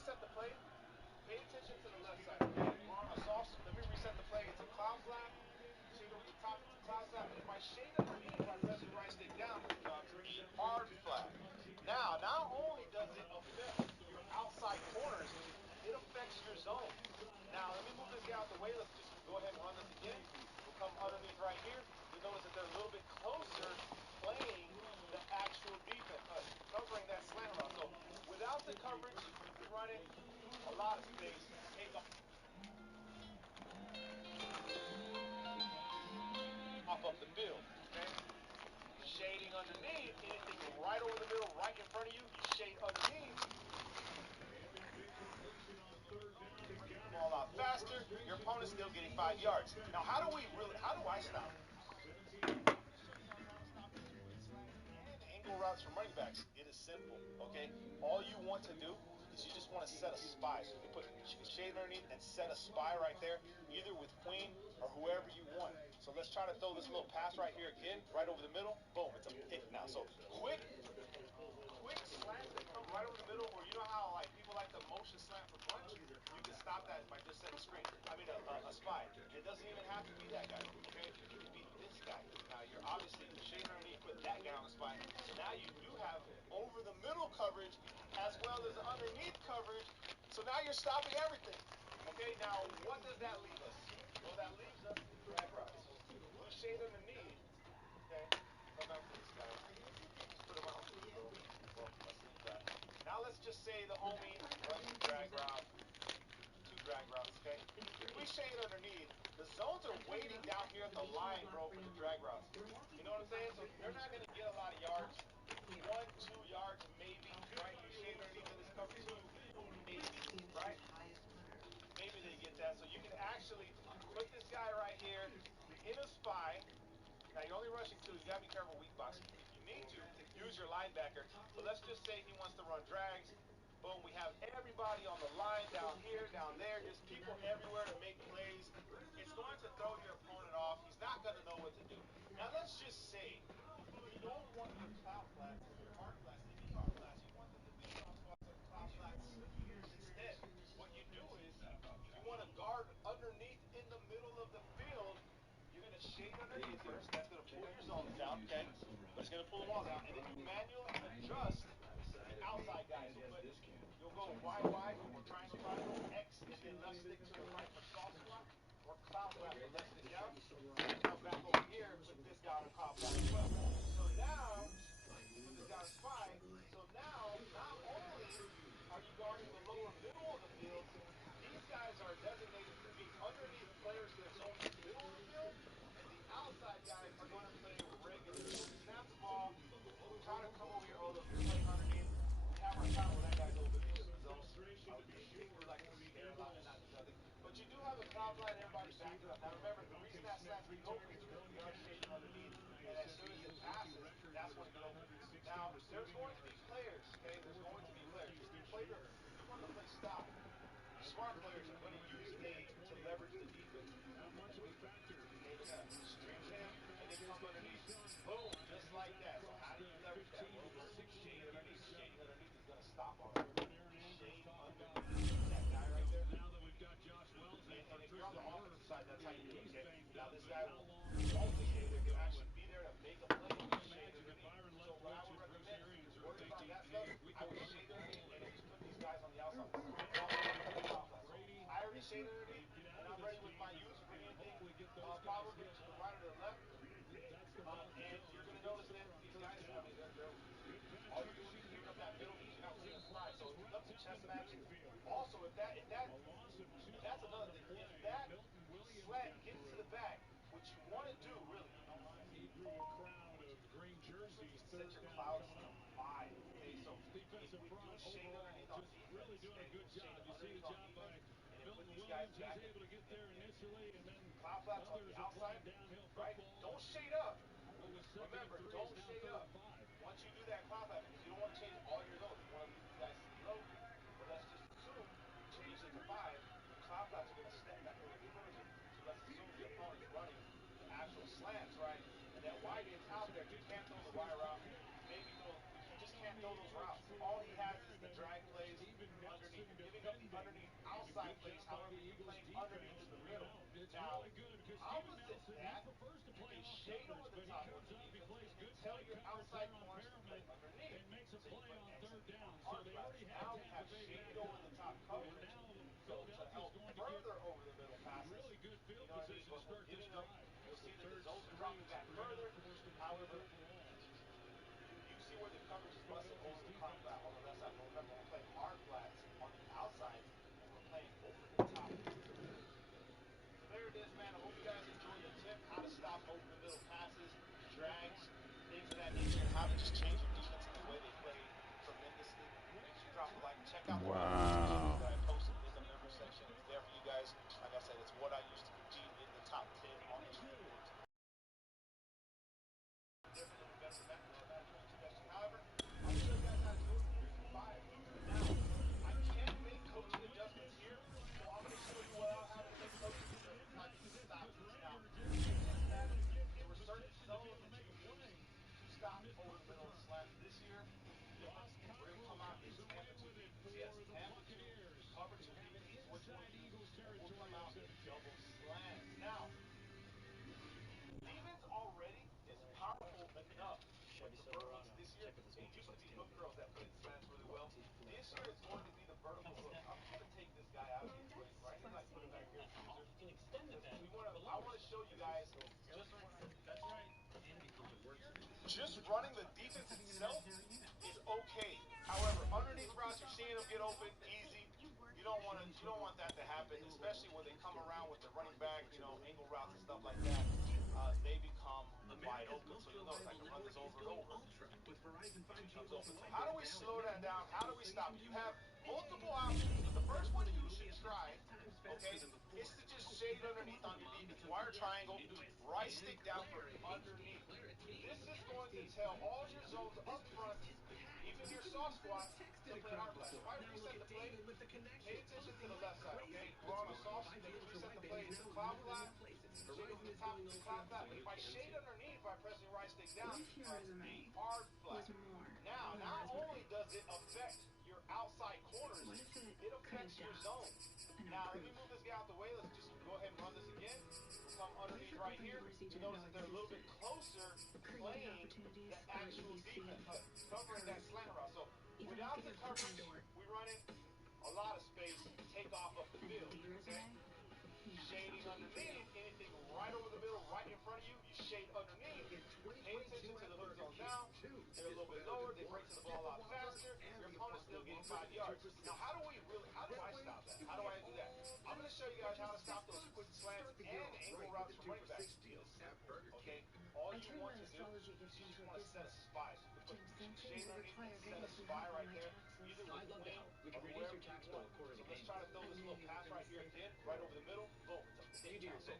reset the play. Pay attention to the left side. Okay? We're on a soft. Let me reset the play. It's a cloud flap. Shade over the top. It's a cloud flap. And if I shade underneath, if I press the right stick down, it becomes a hard flap. Now, not only does it affect your outside corners, it affects your zone. Now, let me move this guy out the way. Let's just go ahead and run this again. We'll come underneath right here. You'll notice that they're a little bit closer playing the actual defense, covering that slant route. So without the coverage, you're running a lot of space. Take off of the field, okay? Shading underneath, anything right over the middle, right in front of you, you shade underneath. Get the ball out faster. Your opponent's still getting 5 yards. Now, how do I stop? Angle routes from running backs, it is simple, okay? All you want to do is you just want to set a spy. So you can put shade underneath and set a spy right there, either with Queen or whoever you want. So let's try to throw this little pass right here again, right over the middle. Boom, it's a pick now. So quick slants that come right over the middle, or you know how like people like the motion slant for bunch? You can stop that by just setting a screen. A spy. It doesn't even have to be that guy, okay? It can be this guy. Now you're obviously shading underneath, put that guy on the spy. So now you do have over the middle coverage as well as underneath coverage. So now you're stopping everything. Okay, now what does that leave us? Well, that leaves us drag routes. We shade underneath, okay? Come back to this guy. Put him on. Well, let's leave that. Now let's just say the homie runs a drag route. 2 drag routes, okay? If we shade underneath, the zones are waiting down here at the line, bro, for the drag routes. You know what I'm saying? So they're not going to get a lot of yards. 1, 2 yards, maybe, right? You shade underneath of this cover 2, maybe, right? Maybe they get that. So you can actually put this guy right here in a spy. Now you're only rushing 2. You got to be careful weak boxing. If you need to, use your linebacker. So let's just say he wants to run drags. Boom, we have everybody on the line down here, down there. There's people everywhere to make plays. It's going to throw your opponent off. He's not going to know what to do. Now let's just say you don't want your cloud flats, your hard flats to be hard flats. You want them to be soft spots like cloud flats. Instead, what you do is you want to guard underneath in the middle of the field. You're going to shade underneath here. So that's going to pull your zones down, okay? But it's going to pull them all down. And then you manually adjust the outside guys. You'll go Y, or triangle, X, and then left stick to the right for soft spot, or cloud flap for left stick down. Come back over here, put this guy on a cloud flap as well. So now, put this guy on spy. So now, not only are you guarding the lower middle of the field, these guys are designated to be underneath players in the zone in the middle of the field, and the outside guys are going to play regular. So snap the ball, try to come over here. Oh, look, you're playing underneath. We have our time where that guy's open because of the zone. We like to see air a lot and not do nothing. But you do have a cloud line, everybody backing up. Now remember, the reason that slant's getting open is because we are shading underneath, and as soon as it passes, that's when it gets open. Now, there's going to be players, okay? There's going to be players. If you want to play stop, smart players are going to use A to leverage the defense. Okay, they're going to string him, and then come underneath. Boom, just like that. So how do you leverage that? Well, shade underneath. Shading underneath is going to stop on it. Shade underneath that guy right there. And if you're on the offensive side, that's how you do it, okay? Now this guy won't be shaded. He'll actually be there to make a play. Shade underneath. So what I would recommend, if you're worried about that stuff, I would shade underneath and then just put these guys on the outside. I already shaded underneath, and I'm ready with my use for anything, probably to the right or the left. And you're going to notice that these guys, I mean, they're all you're doing is clearing up that middle because you're not seeing a spy. So if you love to chest match, also if that's another thing. If that slant gets to the back, what you want to do really is set your clouds to 5. Okay, so if we do shade underneath on defense, okay, we'll shade underneath on defense, and then put these guys back in cloud flaps on the outside, right? Don't shade up. Remember, don't shade up. Once you do that cloud flap, because you don't want to change all your zones. You want to leave these guys low, but let's just assume you change it to 5. The cloud flaps are going to step back a little bit further. So let's assume the opponent's running the actual slants, right? And that Y gets out there. You can't throw the Y route. Maybe you just can't throw those routes. All he has is the drag plays underneath. You're giving underneath outside plays. However, you're playing underneath in the middle. Now, opposite that, you can shade over the top of the defense and tell your outside corners to play underneath. So you put X on hard flats. Now we have shaded over the top coverage. So to help further over the middle passes, you know what I mean? But we're giving them, you'll see that the zones are dropping back further. However, you see where the coverage is busting over the top flat on the left side. But remember, we're playing hard flats on the outside, and we're playing over the top. So there it is, man. I hope you guys enjoyed the tip, how to stop over the middle passes, drags, things of that nature, and how to just change your defense and the way they play tremendously. Make sure you drop a like. Check out the notifications that I posted in the member section. It's there for you guys. Like I said, it's what I use to compete in the top 10 on the leaderboards. Different than the best of that suggestion. However, I'll show you guys how to do it in 5. Now, I can't make coaching adjustments here, so I'm going to show you without having to make coaching adjustments how you can stop these. Now, there were certain zones that you could use to stop over the middle of the slants. This year, we're going to come out in Tampa 2 defense. Yes, Tampa 2, cover 2 defense is what you want to use, and we'll come out in double slants. Now, defense already is powerful enough with the verticals this year. It used to be hook girls that played slants really well. This year it's going to be the vertical hook. I'm just going to take this guy out of the equation, right? And like put him back here in the freezer. I want to show you guys just running the defense itself is okay. However, underneath routes, you're seeing them get open easy. You don't want that to happen, especially when they come around with the running back, angle routes and stuff like that. They become wide open. So you'll notice I can run this over and over. Comes open. So how do we slow that down? How do we stop it? You have multiple options, but the first one you should try, okay, is to just shade underneath on your defense. Wire triangle, right stick down for underneath. This is going to tell all your zones up front, even your soft squats, to play hard flats. If I reset the play, pay attention to the left side, okay? We're on the soft, reset the play, it's a cloud flat, shade over the top, it's a cloud flat. But if I shade underneath by pressing right stick down, it's hard flat. Now, not only does it affect your outside corners, it affects your zones. Now, let me move this guy out the way. Let's just go ahead and run this again. We'll come underneath right here. You notice that they're a little bit closer playing the actual defense, covering that slant route. So without the coverage, we run it a lot of space, take off of the field, okay? Shading underneath, anything right over the middle, right in front of you, you shade underneath. Pay attention to the hook zones now. They're a little bit lower. They break to the ball a lot faster. Your opponent's still getting 5 yards. Now, how do I stop that? How do I do that? I'm going to show you guys how to stop those quick slants and angle routes from running backs. It's simple, okay? All you want to do is you just want to set a spy. So you put shade underneath and set a spy right there, either with wing or wherever you want. So let's try to throw this little pass right here again, right over the middle. Boom, it's a touchdown. So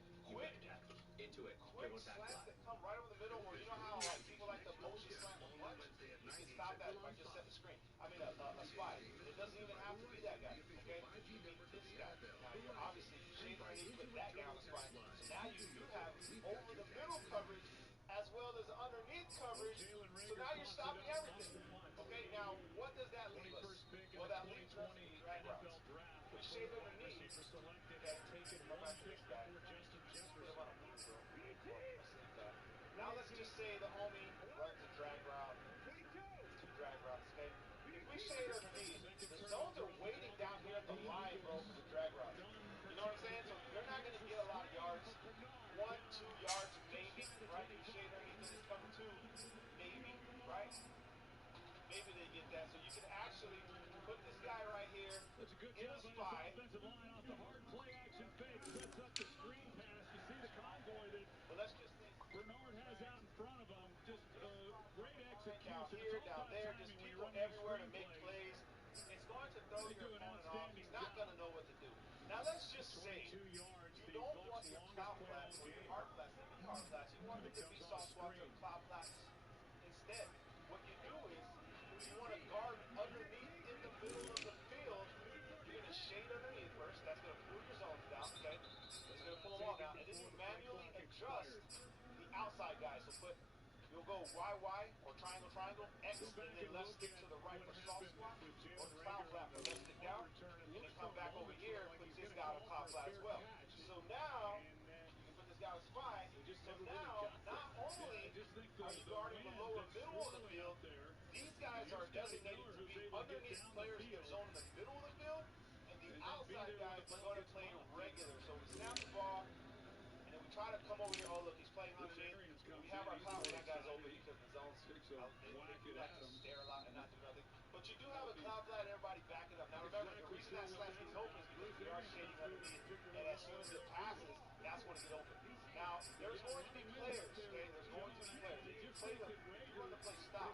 quick slants that come right over the middle, or you know how people like the motion slant a bunch? You can stop that if I just set the screen. I mean, a spy. It doesn't even have to be that guy, okay? You need this guy. Now, you're obviously shading underneath, put that guy on the spy. So now you do have over the middle coverage as well as underneath coverage. So now you're stopping everything. Okay, now what does that leave us? Well, that leaves us in drag routes. We shade underneath. Okay, come back to this guy. Put him on a blue girl. Now let's just say the homie runs a drag route, 2 drag routes, okay? If we shade underneath, the zones are waiting down here at the line, bro, for the drag route. You know what I'm saying? So they're not going to get a lot of yards. 1, 2 yards maybe, right? You shade underneath in this cover 2, maybe, right? Maybe they get that. So you can actually put this guy right here in a spy. But let's just say Bernard has out in front of him. Just great execution. Down there, just people everywhere to make plays. It's going to throw your opponent off. He's not going to know what to do. Now let's just say you don't want your cloud flats or your hard flats to be hard flats. You want them to be soft squats or cloud flats instead. What you do is you want to guard underneath in the middle of the field. You're going to shade underneath first. That's going to pull your zones down, okay? It's going to pull them all down. And then you manually adjust the outside guys. So you'll go YY or triangle, triangle, X, and then left stick to the right for soft squat, or cloud flat for left stick down, and then come back flat as well. So now, you can put this guy with spy. So now, not only are you guarding the lower middle of the field, these guys are designated to be underneath players in the zone in the middle of the field, and the outside guys are going to play regular. So we snap the ball, and then we try to come over here. Oh, look, he's playing underneath. We have our cloud when that guy's open because the zone's out. They like to stare a lot and not do nothing. But you do have a cloud flat, everybody back it up. Now remember, the reason that slash gets open is because we are shading underneath, and as soon as it passes, that's when it gets open. Now, there's going to be players, okay? There's going to be players. If you run the play stop,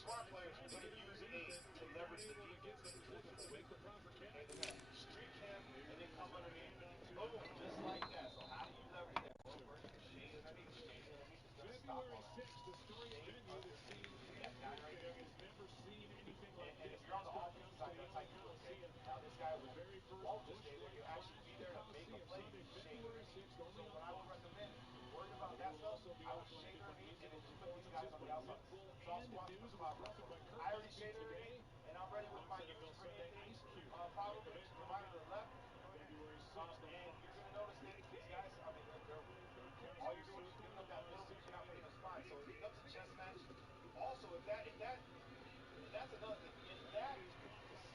smart players are going to use A to leverage the defense and push from the weak. Okay, they're going to streak him and then come underneath. Boom, just like that. So how do you leverage that? Well, first you shade underneath. Shade underneath is going to stop all that. Shade underneath. That guy right there. And if you're on the offensive side, that's how you do it, okay? Now this guy won't just stay there. He'll actually be there to make a play. Shade underneath. So what I would recommend, if you're worried about that stuff, I would shade underneath and then just put these guys on the outside. Soft spots for cloud flash. I already shaded underneath, and I'm ready with my new screen thing. Probably provider to the left. And you're going to notice that these guys, I mean, all you're doing is picking up that middle because you're not putting a spy. So it becomes a chess match. Also, if that's another thing. If that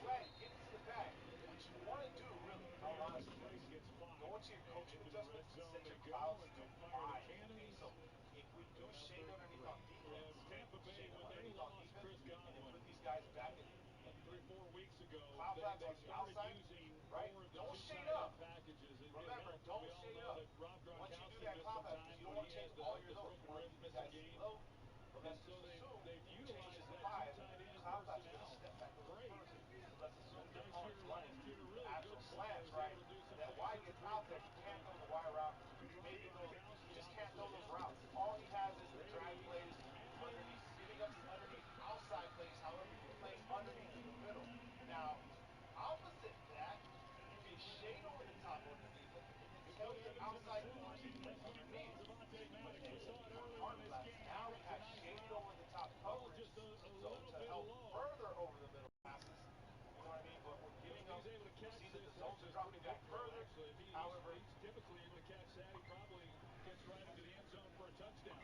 slant gets to the bag, what you want to do, really, in all honesty, guys, go into your coaching adjustments and set your clouds to 5. Okay, so if we do shade underneath on defense, shade underneath on defense, and then put these guys back in cloud flats on the outside, right? Don't shade up. Remember, don't shade up. Once you do that cloud flat, because you don't want to change all your lows. You want to keep these guys low. But let's just assume you change this to 5. Cloud flats are going to step back a little further. So let's assume your opponent's running the actual slants, right? And that Y gets out there. He can't throw the Y route. Maybe he just can't throw those routes. All he has is the drag plays underneath, giving up the underneath outside plays. However, you're playing underneath in the middle. Now, opposite that, you can shade over the top underneath it, and then tell your outside corners to play underneath. But then for hard flats, now we have shade over the top coverage, so to help further over the middle passes, you know what I mean? But we're giving them, you see that the zones are dropping back further. However, typically able to catch that. He probably gets right into the end zone for a touchdown.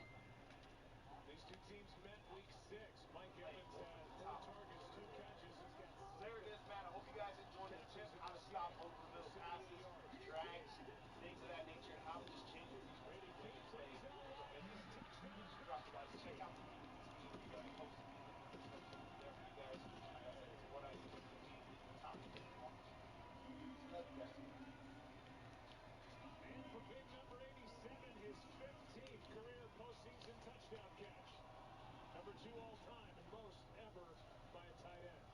These two teams met week 6. Mike Evans has 4 targets, 2 catches. He's got there it is, man. I hope you guys enjoyed the tip how to stop over the middle passes, drags, things of that nature, and how to just change your defense to win this game for business. Just drop it, guys. Check out the defensive scheme we posted in the description there for you guys. Like I said, it's what I use for teams in the top 10 offensive teams. Love you guys. And for big number 87, his 15th career postseason touchdown catch. Number 2 all-time and most ever by a tight end.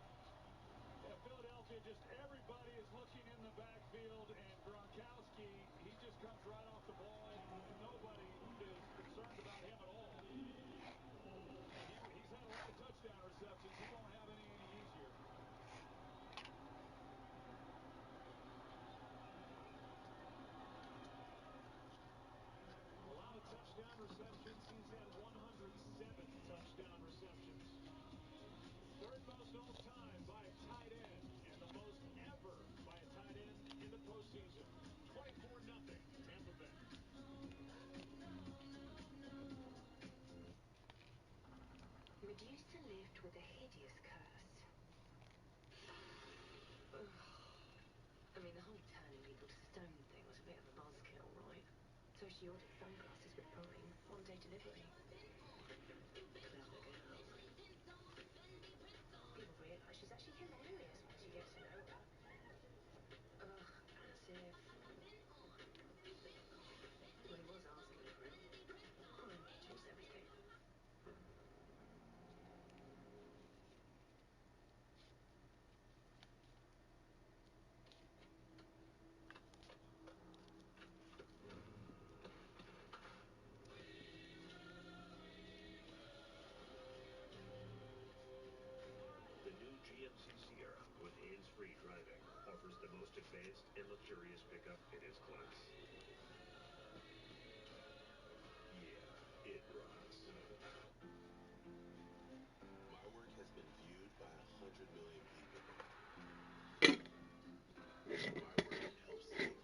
Yeah, Philadelphia, just everybody is looking in the backfield, and Gronkowski, he just comes right off the ball. Nobody is concerned about him at all. He's had a lot of touchdown receptions. He won't have any easier. A lot of touchdown receptions. He's had 107 touchdown receptions. Third most all-time by a tight end, and the most ever by a tight end in the postseason. 24-0, Tampa Bay. Medusa lived with a hideous curse. I mean, the whole turning people to stone thing was a bit of a buzzkill, right? So she ordered sunglasses with Prime, 1-day delivery. Clever girl. People realise she's actually hilarious once you get to know her. Passive. Well, he was asking for it. Prime changed everything. The new GMC Sierra with hands-free driving offers the most advanced and luxurious pickup in its class. Yeah, it rocks. My work has been viewed by 100 million people. My work helps save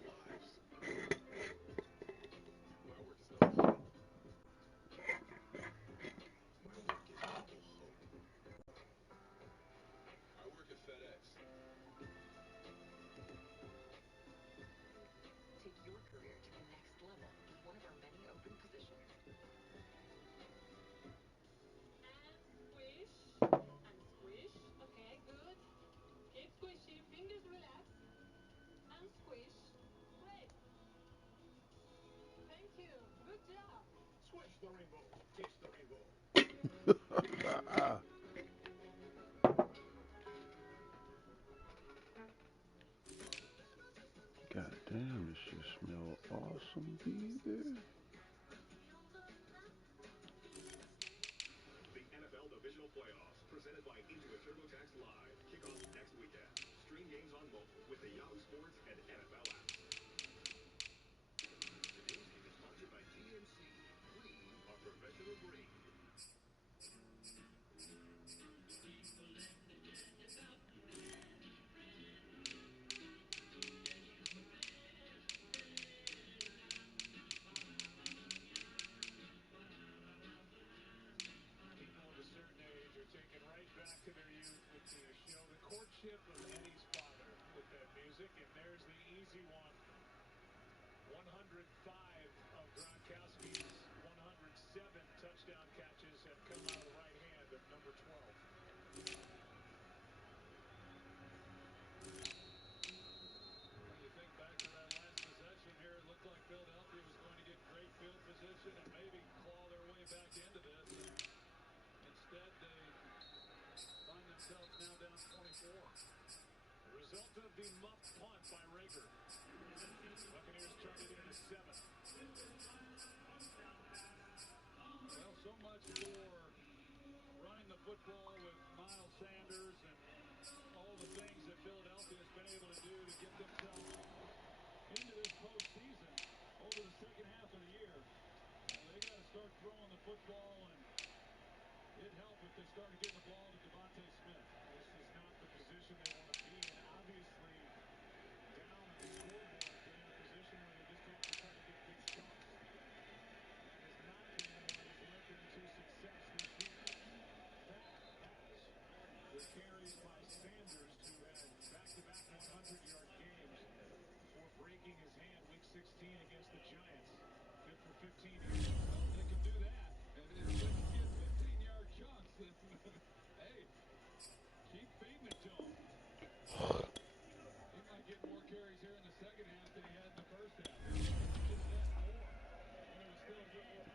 Switch the rainbow. Kiss the rainbow. God damn, this shit smell awesome, baby. The NFL Divisional Playoffs, presented by Intuit TurboTax Live, kick off next weekend. Stream games on mobile with the Yahoo Sports and NFL apps. Today's game is sponsored by GMC. We are professional green. People of a certain age are taken right back to their youth with the show The Courtship of Eddie's Father with that music, and there's the easy one. 105 of Gronkowski's 107 touchdown catches have come out of the right hand of number 12. When you think back to that last possession here, it looked like Philadelphia was going to get great field position and maybe claw their way back into this. Instead, they find themselves now down 24. The result of the muff punt by Rager. Buccaneers turned it into 7. Well, so much for running the football with Miles Sanders and all the things that Philadelphia has been able to do to get themselves into this postseason over the second half of the year. They got to start throwing the football, and it'd help if they started getting the ball to Devontae Smith. This is not the position they want to be in. Obviously, down at the scoreboard, they're in a position where they just have to try to get big chunks. That has not been what has led them to success this year. That has the carries by Sanders, who had back-to-back 100-yard games before breaking his hand week 16 against the Giants. Good for 15 years. Well, they can do that. And if they can get 15-yard chunks, then, hey, keep feeding it to him. He might get more carries here in the second half than he had in the first half. He just had more. And it was still a good one.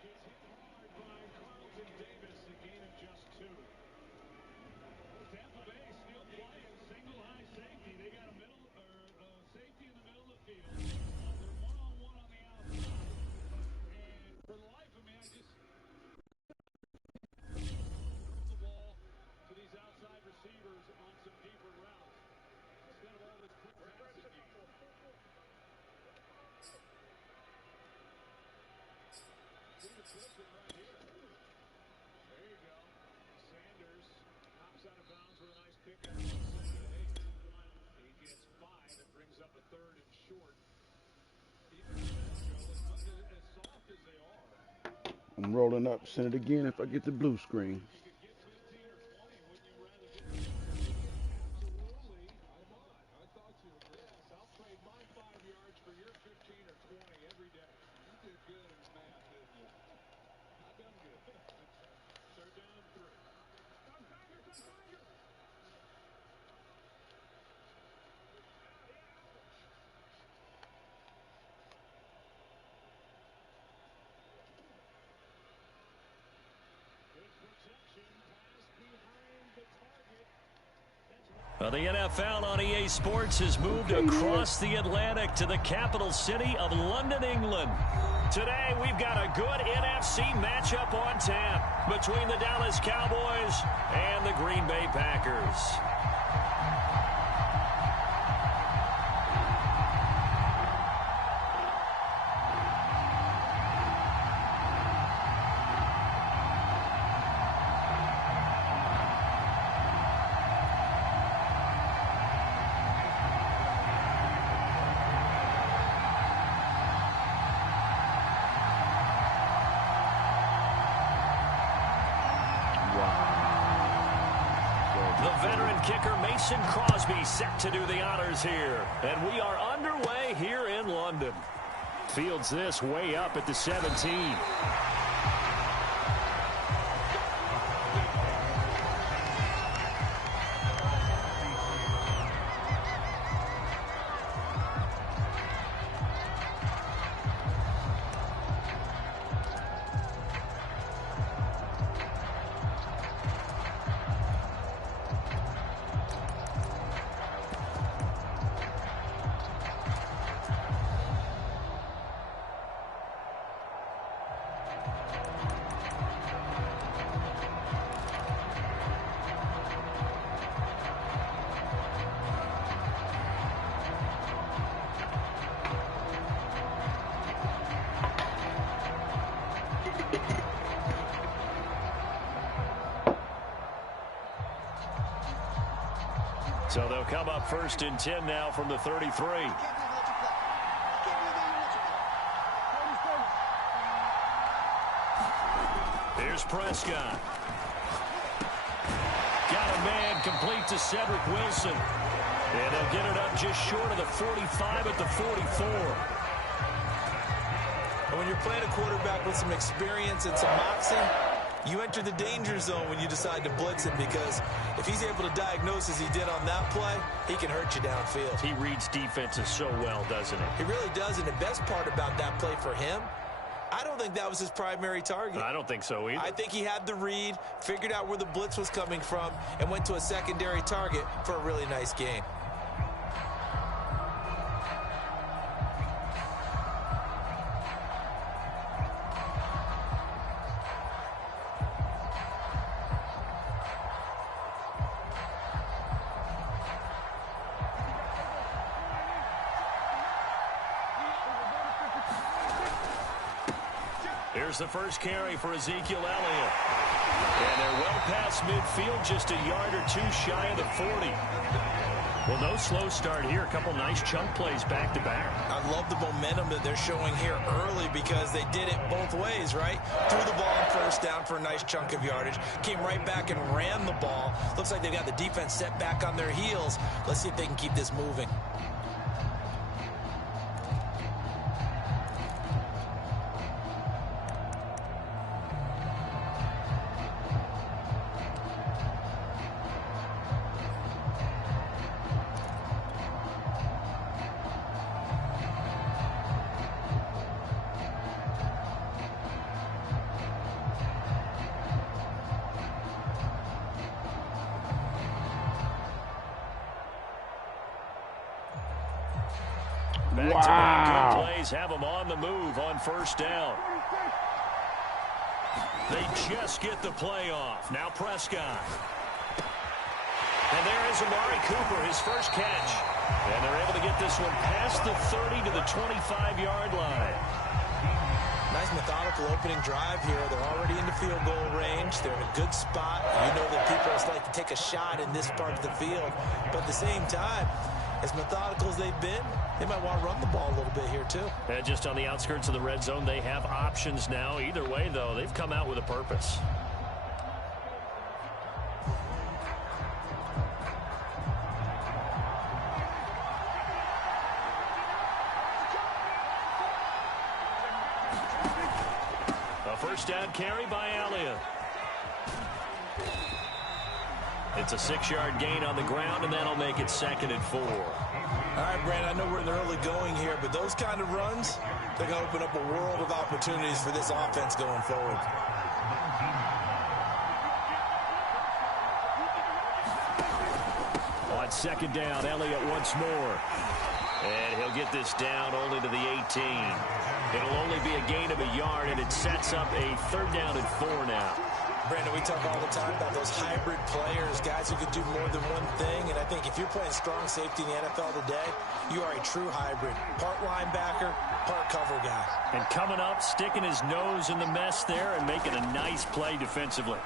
Gets hit hard by Carlton Davis, a gain of just 2. Tampa Bay still playing single high safety. They got a safety in the middle of the field. They're one-on-one on the outside. And for the life of me, I just the ball to these outside receivers on some deeper routes instead of all this quick passing game. See the cushion right here. There you go. Sanders hops out of bounds with a nice pickup on 2nd and 8. He gets 5 and brings up a 3rd and short. Even as soft as they are, I'm rolling up. Send it again if I get the blue screen. you could get 15 or 20. Wouldn't you rather get that? Absolutely. I thought you would. Yes, I'll trade my 5 yards for your 15 or 20 every day. You did good in math, didn't you? I done good. 3rd down and 3. Good protection. Pass behind the target. Well, the NFL on EA Sports has moved across the Atlantic to the capital city of London, England. Today, we've got a good NFC matchup on tap between the Dallas Cowboys and the Green Bay Packers. Crosby set to do the honors here, and we are underway here in London. Fields this way up at the 17. So they'll come up 1st and 10 now from the 33. Here's Prescott. Got a man complete to Cedric Wilson. And they'll get it up just short of the 45 at the 44. And when you're playing a quarterback with some experience and some moxie, you enter the danger zone when you decide to blitz him, because if he's able to diagnose as he did on that play, he can hurt you downfield. He reads defenses so well, doesn't he? He really does, and the best part about that play for him, I don't think that was his primary target. I don't think so either. I think he had the read, figured out where the blitz was coming from, and went to a secondary target for a really nice game. Here's the first carry for Ezekiel Elliott. And they're well past midfield, just a yard or two shy of the 40. Well, no slow start here. A couple nice chunk plays back-to-back. I love the momentum that they're showing here early, because they did it both ways, right? Threw the ball on 1st down for a nice chunk of yardage. Came right back and ran the ball. Looks like they've got the defense set back on their heels. Let's see if they can keep this moving. Back-to-back good plays have them on the move on 1st down. They just get the play off. Now Prescott. And there is Amari Cooper, his first catch. And they're able to get this one past the 30 to the 25-yard line. Nice methodical opening drive here. They're already into field goal range. They're in a good spot. You know that people just like to take a shot in this part of the field. But at the same time, as methodical as they've been, they might want to run the ball a little bit here too. And just on the outskirts of the red zone, they have options now. Either way, though, they've come out with a purpose. A 1st down carry by Elliott. It's a 6-yard gain on the ground, and that'll make it 2nd and 4. All right, Brandon, I know we're in the early going here, but those kind of runs, they're going to open up a world of opportunities for this offense going forward. On 2nd down, Elliott once more. And he'll get this down only to the 18. It'll only be a gain of a yard, and it sets up a 3rd down and 4 now. Brandon, we talk all the time about those hybrid players, guys who can do more than one thing. And I think if you're playing strong safety in the NFL today, you are a true hybrid. Part linebacker, part cover guy. And coming up, sticking his nose in the mess there and making a nice play defensively.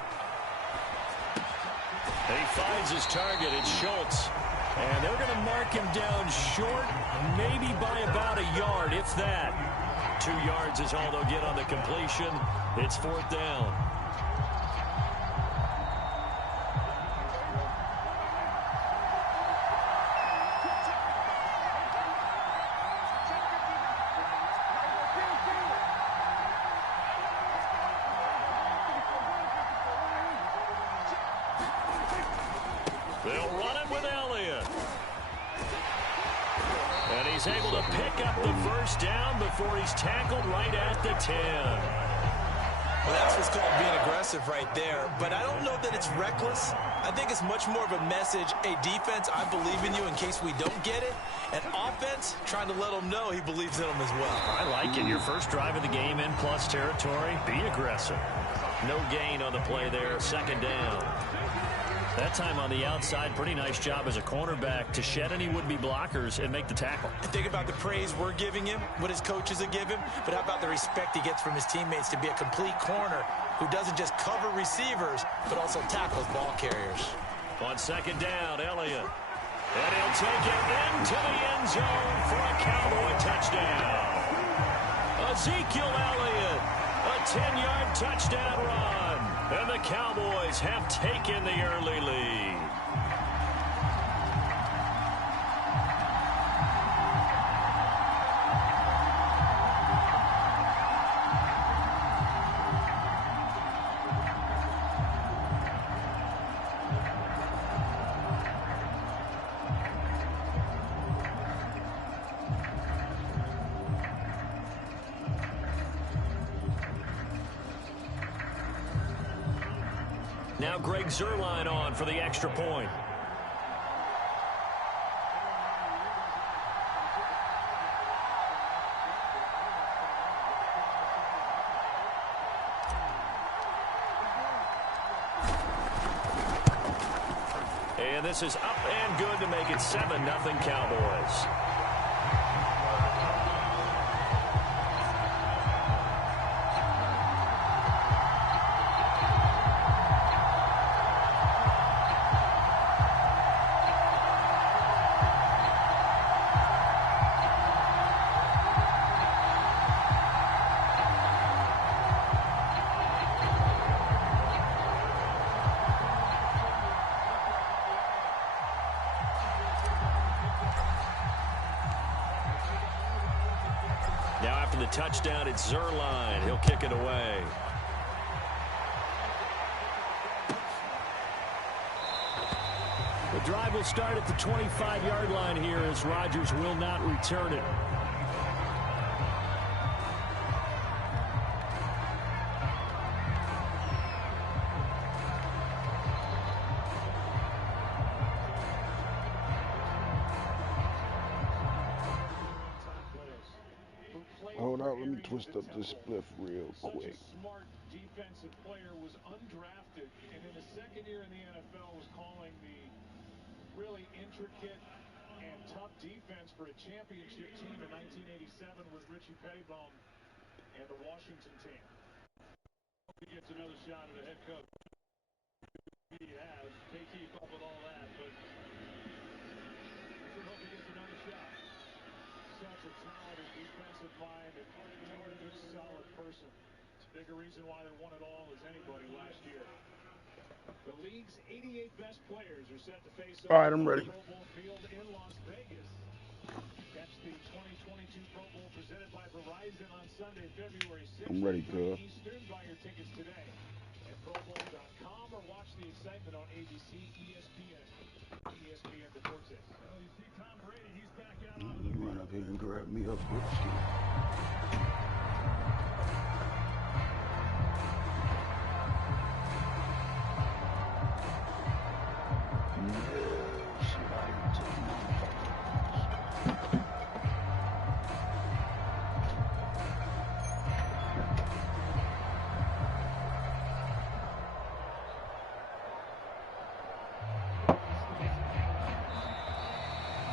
And he finds his target. It's Schultz. And they're going to mark him down short, maybe by about a yard, if that. 2 yards is all they'll get on the completion. It's 4th down. They'll run it with Elliott. And he's able to pick up the 1st down before he's tackled right at the 10. Well, that's what's called being aggressive right there. But I don't know that it's reckless. I think it's much more of a message, hey, defense, I believe in you in case we don't get it. And offense, trying to let them know he believes in them as well. I like it. Your first drive of the game in plus territory, be aggressive. No gain on the play there, 2nd down. That time on the outside, pretty nice job as a cornerback to shed any would-be blockers and make the tackle. And think about the praise we're giving him, what his coaches have given him, but how about the respect he gets from his teammates to be a complete corner who doesn't just cover receivers, but also tackles ball carriers. On 2nd down, Elliott. And he'll take it into the end zone for a Cowboy touchdown. Ezekiel Elliott, a 10-yard touchdown run. And the Cowboys have taken the early lead. Now Greg Zuerlein on for the extra point. And this is up and good to make it 7-0 Cowboys. Now after the touchdown, it's Zuerlein. He'll kick it away. The drive will start at the 25-yard line here as Rodgers will not return it. Hold on, let me twist up this spliff real quick. Such a smart defensive player, was undrafted, and in his second year in the NFL was calling the really intricate and tough defense for a championship team in 1987 with Richie Pettibone and the Washington team. He gets another shot at the head coach. He has. They keep up with all that, but I hope he gets another shot. Such a talented defensive mind and a good, solid person. It's a bigger reason why they won it all as anybody last year. The league's 88 best players are set to face off All right, I'm ready. Pro Bowl field in Las Vegas. Catch the 2022 Pro Bowl presented by Verizon on Sunday, February 6th. I'm ready, cuz. Eastern. Buy your tickets today at ProBowl.com or watch the excitement on ABC, ESPN, ESPN Deportes. Well, you see Tom Brady, he's back out on the You run up here and grab me up quick.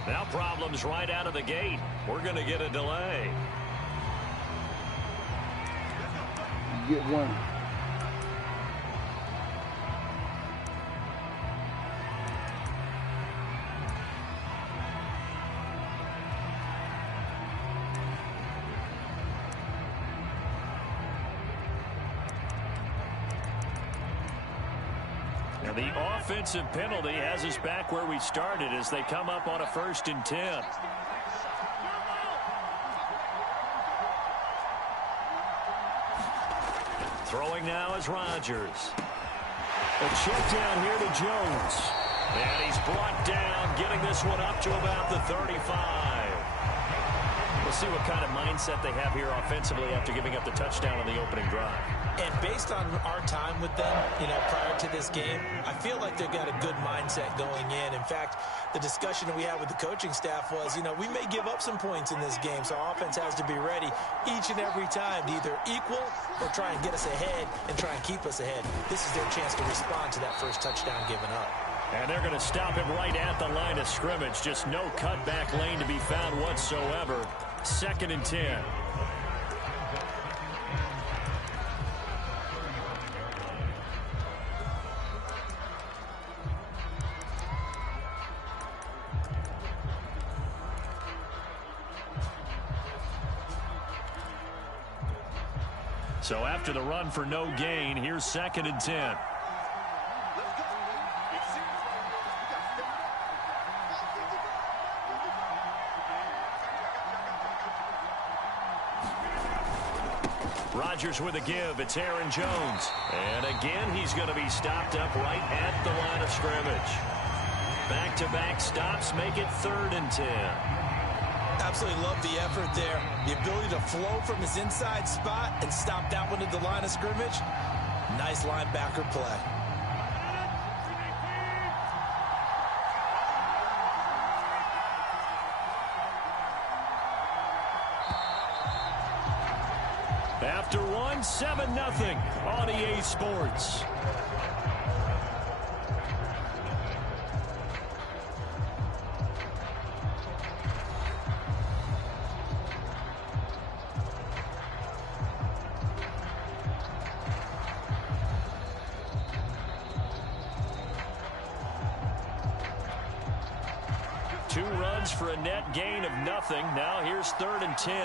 Now problems right out of the gate. We're going to get a delay. Get one. Now the offensive penalty has us back where we started as they come up on a 1st and 10. Throwing now is Rodgers. A check down here to Jones. And he's brought down, getting this one up to about the 35. We'll see what kind of mindset they have here offensively after giving up the touchdown on the opening drive. And based on our time with them, prior to this game, I feel like they've got a good mindset going in. In fact, the discussion that we had with the coaching staff was, we may give up some points in this game, so our offense has to be ready each and every time to either equal or try and get us ahead and try and keep us ahead. This is their chance to respond to that first touchdown given up. And they're going to stop him right at the line of scrimmage. Just no cutback lane to be found whatsoever. 2nd and 10. So after the run for no gain, here's 2nd and 10. Rodgers with a give. It's Aaron Jones. And again, he's going to be stopped up right at the line of scrimmage. Back-to-back stops make it 3rd and 10. Absolutely love the effort there. The ability to flow from his inside spot and stop that one at the line of scrimmage. Nice linebacker play. After one, 7-0 on EA Sports. Two runs for a net gain of nothing. Now here's 3rd and 10.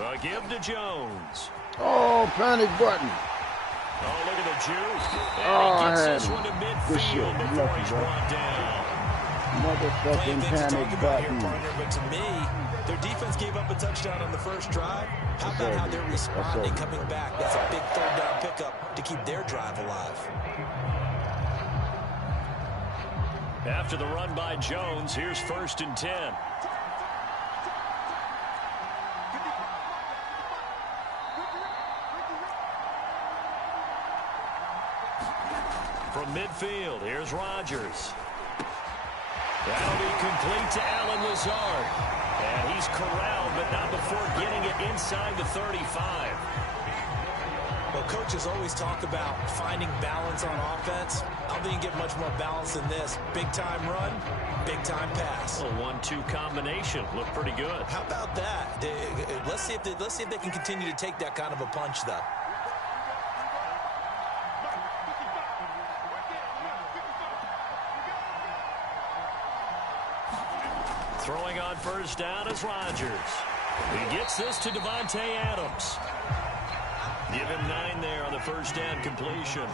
A give to Jones. Oh, panic button. Oh, look at the juice. Oh, And he I gets had this him. one to Good shit. midfield before Lucky, he's bro. brought down. Motherfucking panic button. Partner, but to me, their defense gave up a touchdown on the first drive. How about how they're responding, coming back? That's a big 3rd down pickup to keep their drive alive. After the run by Jones, here's 1st and 10. From midfield, here's Rodgers. That'll be complete to Allen Lazard. And he's corralled, but not before getting it inside the 35. Well, coaches always talk about finding balance on offense. I don't think you get much more balance than this. Big-time run, big-time pass. A 1-2 combination. Looked pretty good. How about that? Let's see if they can continue to take that kind of a punch, though. Throwing on 1st down is Rodgers. He gets this to Devontae Adams. Give him 9 there on the 1st down completion.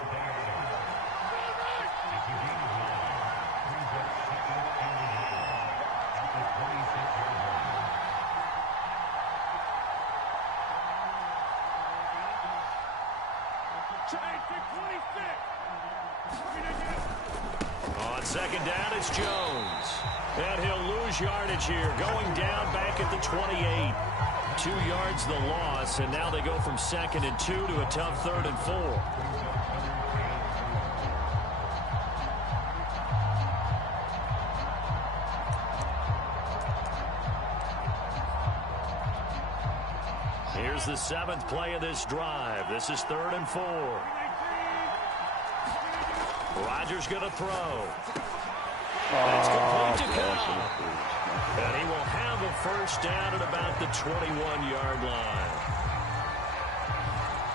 On 2nd down, it's Jones. And he'll lose yardage here, going down back at the 28. 2 yards the loss, and now they go from 2nd and 2 to a tough 3rd and 4. Here's the 7th play of this drive. This is 3rd and 4. Rodgers going to throw. It's complete to Cobb. And he will have a 1st down at about the 21-yard line.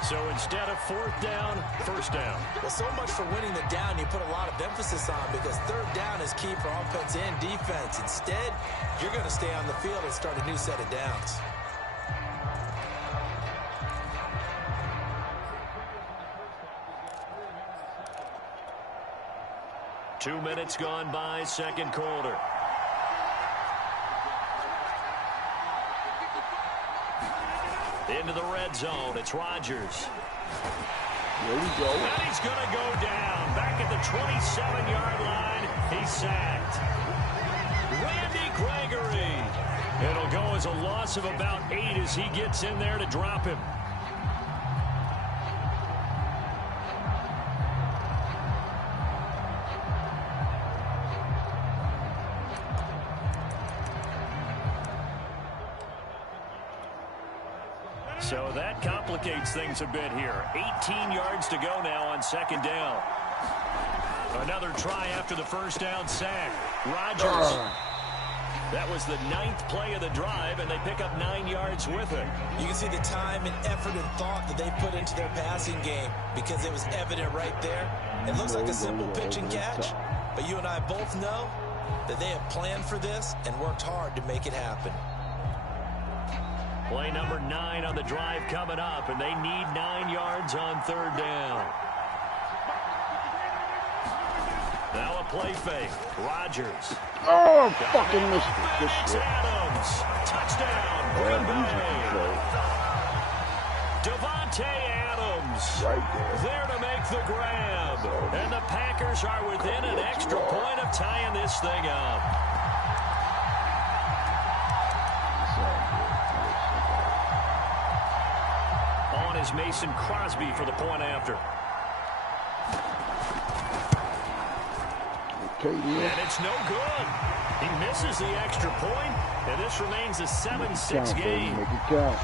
So instead of 4th down, 1st down. Well, so much for winning the down you put a lot of emphasis on, because 3rd down is key for offense and defense. Instead, you're going to stay on the field and start a new set of downs. Two minutes gone by, 2nd quarter. Into the red zone, it's Rodgers. There we go. And he's going to go down. Back at the 27-yard line, he's sacked. Randy Gregory. It'll go as a loss of about 8 as he gets in there to drop him. So that complicates things a bit here. 18 yards to go now on 2nd down. Another try after the 1st down sack. Rodgers. That was the 9th play of the drive, and they pick up 9 yards with it. You can see the time and effort and thought that they put into their passing game, because it was evident right there. It looks like a simple pitch and catch, but you and I both know that they have planned for this and worked hard to make it happen. Play number 9 on the drive coming up, and they need 9 yards on third down. Now a play fake. Rodgers. Oh, fucking missed it. Good shit. Adams. Touchdown. Green Bay. Devontae Adams. Right there to make the grab. And the Packers are within an extra point of tying this thing up. On is Mason Crosby for the point after. And it's no good. He misses the extra point, and this remains a 7-6 game. Make it count.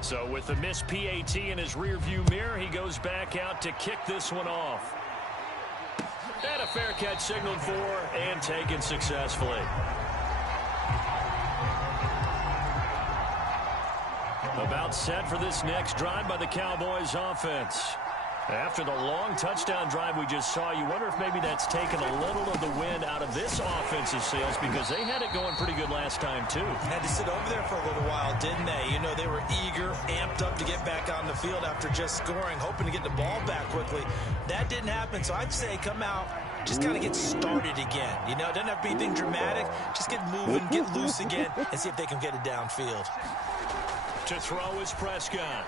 So with the missed PAT in his rearview mirror, he goes back out to kick this one off. And a fair catch signaled for and taken successfully. About set for this next drive by the Cowboys offense. After the long touchdown drive we just saw, you wonder if maybe that's taken a little of the wind out of this offensive sails, because they had it going pretty good last time too. Had to sit over there for a little while, didn't they? You know, they were eager, amped up to get back on the field after just scoring, hoping to get the ball back quickly. That didn't happen, so I'd say come out, just kind of get started again. You know, it doesn't have to be anything dramatic. Just get moving, get loose again, and see if they can get it downfield. To throw is Prescott.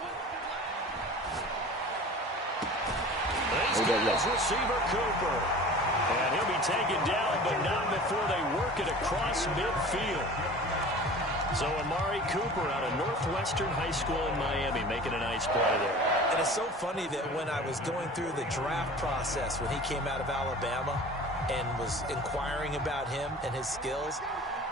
He's got his receiver Cooper. And he'll be taken down, but not before they work it across midfield. So Amari Cooper out of Northwestern High School in Miami making a nice play there. And it's so funny that when I was going through the draft process when he came out of Alabama and was inquiring about him and his skills,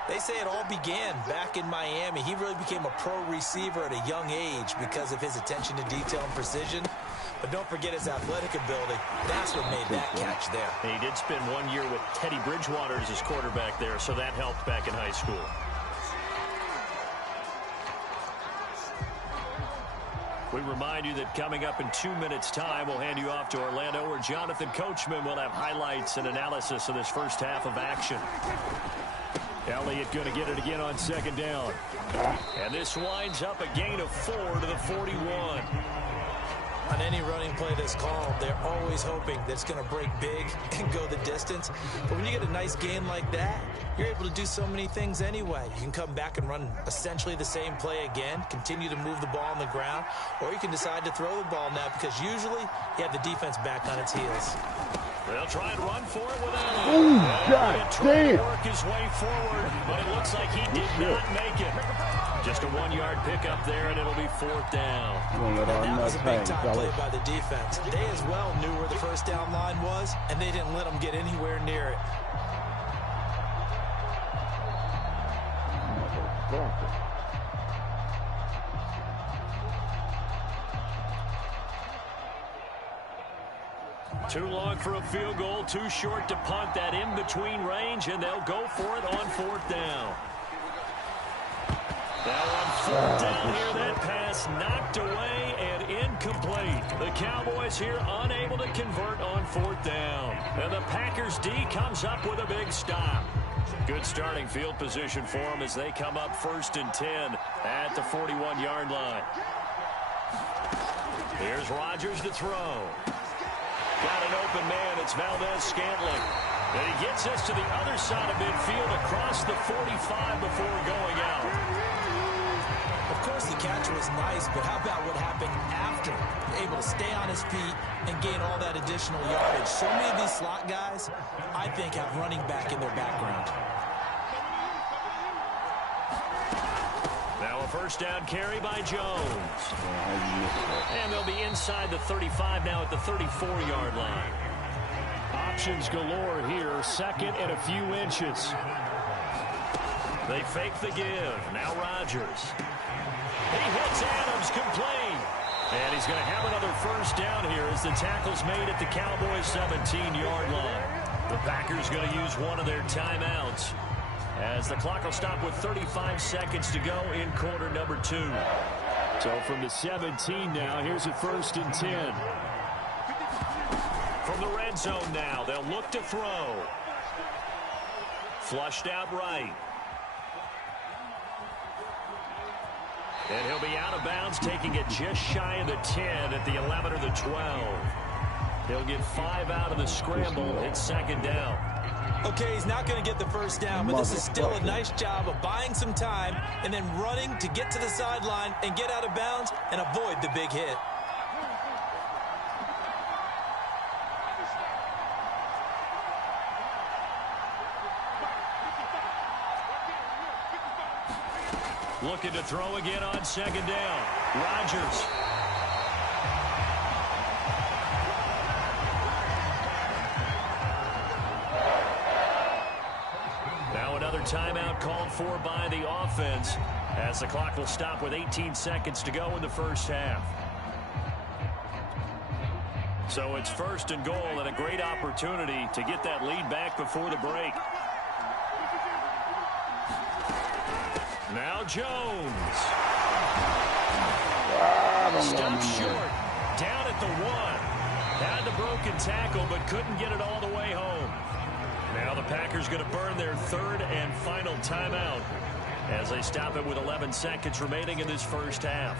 they say it all began back in Miami. He really became a pro receiver at a young age because of his attention to detail and precision. But don't forget his athletic ability. That's what made that catch there. And he did spend 1 year with Teddy Bridgewater as his quarterback there, so that helped back in high school. We remind you that coming up in 2 minutes' time, we'll hand you off to Orlando, where Jonathan Coachman will have highlights and analysis of this first half of action. Elliott going to get it again on second down. And this winds up a gain of 4 to the 41. On any running play that's called, they're always hoping that it's going to break big and go the distance. But when you get a nice gain like that, you're able to do so many things anyway. You can come back and run essentially the same play again, continue to move the ball on the ground, or you can decide to throw the ball now because usually you have the defense back on its heels. They'll try and run for it with Elliott. Oh, God damn. To work his way forward, but it looks like he did not make it. Just a 1-yard pickup there, and it'll be 4th down. That was a big-time play by the defense. They as well knew where the first down line was, and they didn't let them get anywhere near it. Too long for a field goal, too short to punt. That in-between range, and they'll go for it on 4th down. Now on 4th down here, that pass knocked away and incomplete. The Cowboys here unable to convert on 4th down. And the Packers D comes up with a big stop. Good starting field position for them as they come up 1st and 10 at the 41-yard line. Here's Rodgers to throw. Got an open man. It's Valdez-Scantling. And he gets us to the other side of midfield across the 45 before going out. Of course, the catch was nice, but how about what happened after? Able to stay on his feet and gain all that additional yardage. So many of these slot guys, I think, have running back in their background. Now a first down carry by Jones. And they'll be inside the 35 now at the 34-yard line. Options galore here, 2nd and a few inches. They fake the give. Now Rodgers. He hits Adams complete. And he's going to have another first down here as the tackle's made at the Cowboys 17-yard line. The Packers going to use one of their timeouts as the clock will stop with 35 seconds to go in quarter number 2. So from the 17 now, here's a 1st and 10. From the red zone now, they'll look to throw. Flushed out right. And he'll be out of bounds, taking it just shy of the 10 at the 11 or the 12. He'll get 5 out of the scramble. It's 2nd down. Okay, he's not going to get the 1st down, but this is still a nice job of buying some time and then running to get to the sideline and get out of bounds and avoid the big hit. Looking to throw again on 2nd down. Rodgers. Now another timeout called for by the offense as the clock will stop with 18 seconds to go in the first half. So it's 1st and goal and a great opportunity to get that lead back before the break. Now Jones. Stopped short. Down at the 1. Had the broken tackle, but couldn't get it all the way home. Now the Packers going to burn their 3rd and final timeout as they stop it with 11 seconds remaining in this first half.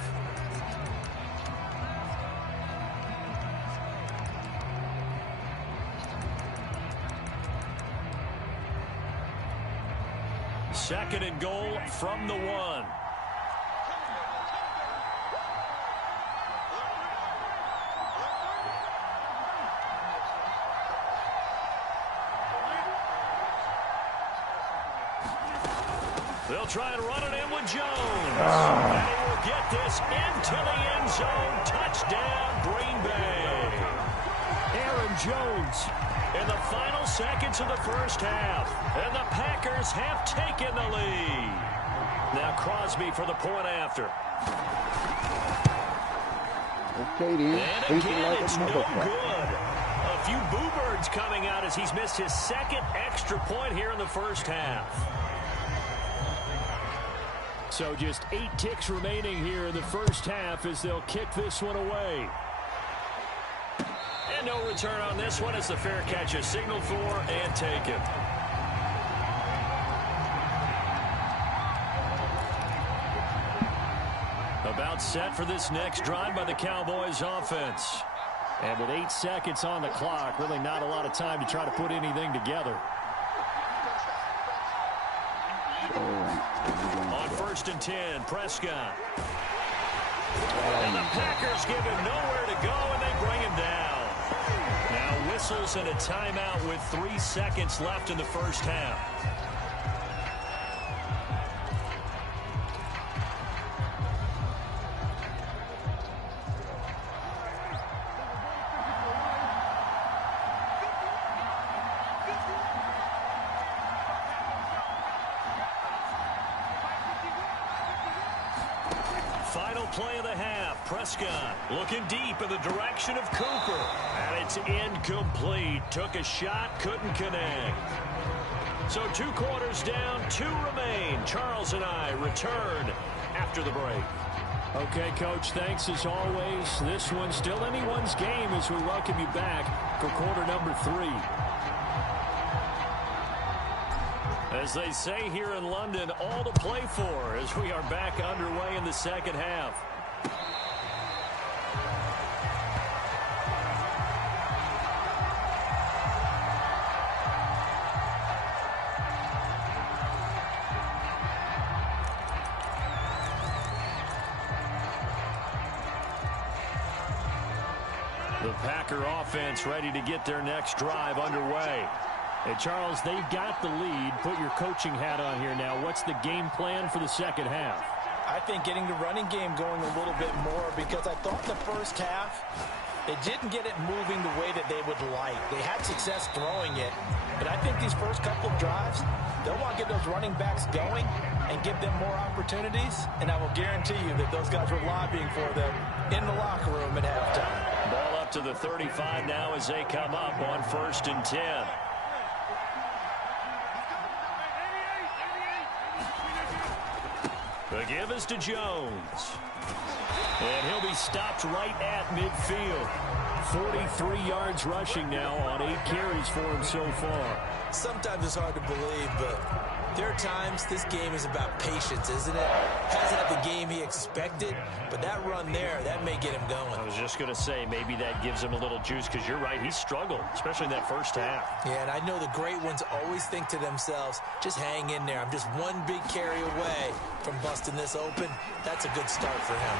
Second and goal from the 1. They'll try and run it in with Jones. And he will get this into the end zone. Touchdown, Green Bay. Aaron Jones in the final seconds of the first half. And the Packers have taken the lead. Now Crosby for the point after. Okay, then. And again, it's no good. A few boo birds coming out as he's missed his 2nd extra point here in the first half. So just 8 ticks remaining here in the first half as they'll kick this one away. And no return on this one as the fair catch is signaled for and taken. About set for this next drive by the Cowboys offense. And with 8 seconds on the clock, really not a lot of time to try to put anything together. On 1st and 10, Prescott. And the Packers give him nowhere to go, and they bring him down. Now whistles and a timeout with 3 seconds left in the first half. Final play of the half. Prescott looking deep in the direction of Cooper. And it's incomplete. Took a shot, couldn't connect. So 2 quarters down, 2 remain. Charles and I return after the break. Okay, Coach, thanks as always. This one's still anyone's game as we welcome you back for quarter number 3. As they say here in London, all to play for as we are back underway in the second half. The Packer offense ready to get their next drive underway. And Charles, they've got the lead. Put your coaching hat on here now. What's the game plan for the second half? I think getting the running game going a little bit more, because I thought the first half they didn't get it moving the way that they would like. They had success throwing it, but I think these first couple of drives, they'll want to get those running backs going and give them more opportunities, and I will guarantee you that those guys were lobbying for them in the locker room at halftime. Ball up to the 35 now as they come up on 1st and 10. The give is to Jones. And he'll be stopped right at midfield. 43 yards rushing now on 8 carries for him so far. Sometimes it's hard to believe, but there are times this game is about patience, isn't it? Hasn't had the game he expected, but that run there, that may get him going. I was just going to say, maybe that gives him a little juice, because you're right, he struggled, especially in that first half. Yeah, and I know the great ones always think to themselves, just hang in there. I'm just one big carry away from busting this open. That's a good start for him.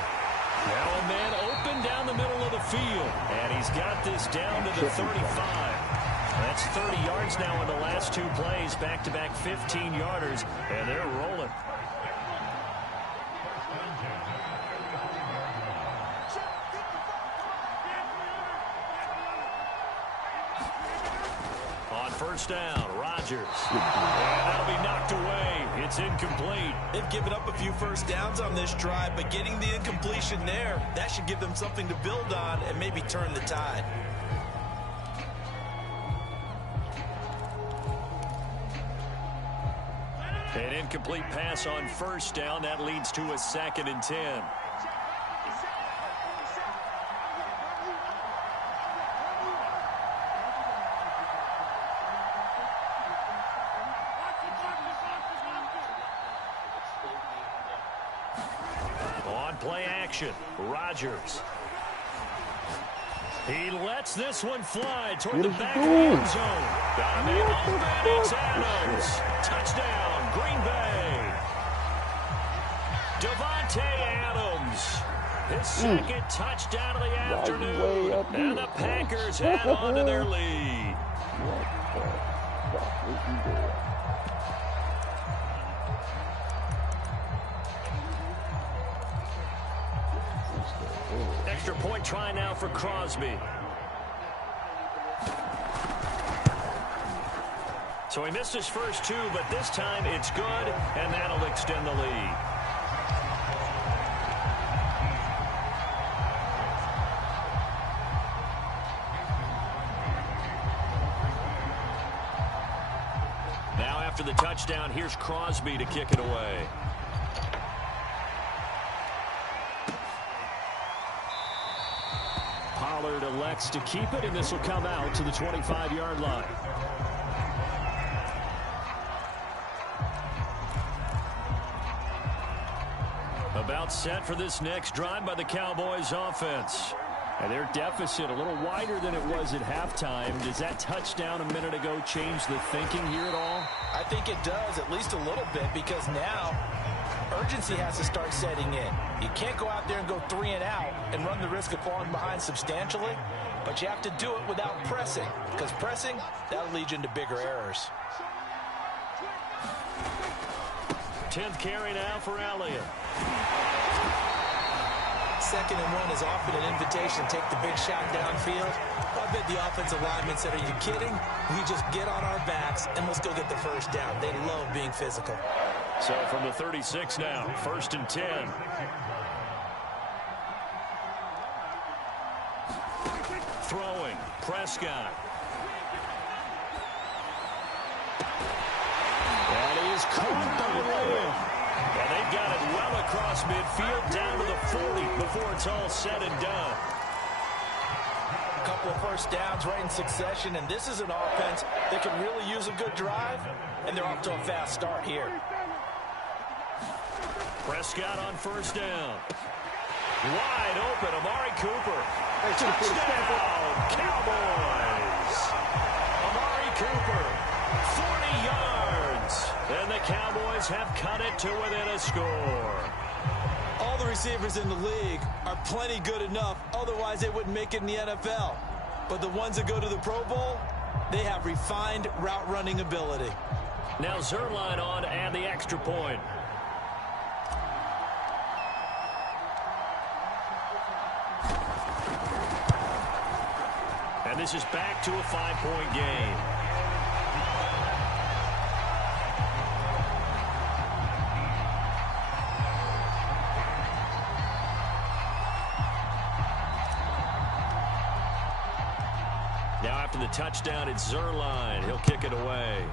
Now a man open down the middle of the field, and he's got this down to the 35. That's 30 yards now in the last 2 plays, back-to-back 15-yarders, and they're rolling. On first down, Rodgers. And that'll be knocked away. It's incomplete. They've given up a few first downs on this drive, but getting the incompletion there, that should give them something to build on and maybe turn the tide. An incomplete pass on first down. That leads to a 2nd and 10. On play action, Rodgers. He lets this one fly toward the back of the end zone. Got him open. It's Adams. Touchdown, Green Bay. Devontae Adams. His 2nd touchdown of the afternoon. And the Packers add on to their lead. Extra point try now for Crosby. So he missed his first 2, but this time it's good, and that'll extend the lead. Now after the touchdown, here's Crosby to kick it away. Pollard elects to keep it, and this will come out to the 25-yard line. About set for this next drive by the Cowboys offense. And their deficit a little wider than it was at halftime. Does that touchdown a minute ago change the thinking here at all? I think it does, at least a little bit, because now urgency has to start setting in. You can't go out there and go 3 and out and run the risk of falling behind substantially, but you have to do it without pressing, because pressing, that'll lead you into bigger errors. 10th carry now for Elliott. 2nd and 1 is often an invitation to take the big shot downfield. Well, I bet the offensive lineman said, are you kidding? We just get on our backs and let's go get the first down. They love being physical. So from the 36 now, 1st and 10. Throwing, Prescott. And he is caught by Lamb. And they've got it well across midfield, down to the 40 before it's all said and done. A couple of first downs right in succession, and this is an offense that can really use a good drive, and they're off to a fast start here. Prescott on first down. Wide open, Amari Cooper. Touchdown, Cowboys. Amari Cooper, 40 yards. And the Cowboys have cut it to within a score. All the receivers in the league are plenty good enough, otherwise they wouldn't make it in the NFL. But the ones that go to the Pro Bowl, they have refined route running ability. Now Zerline on to add the extra point. And this is back to a 5-point game. Now after the touchdown, it's Zerline. He'll kick it away.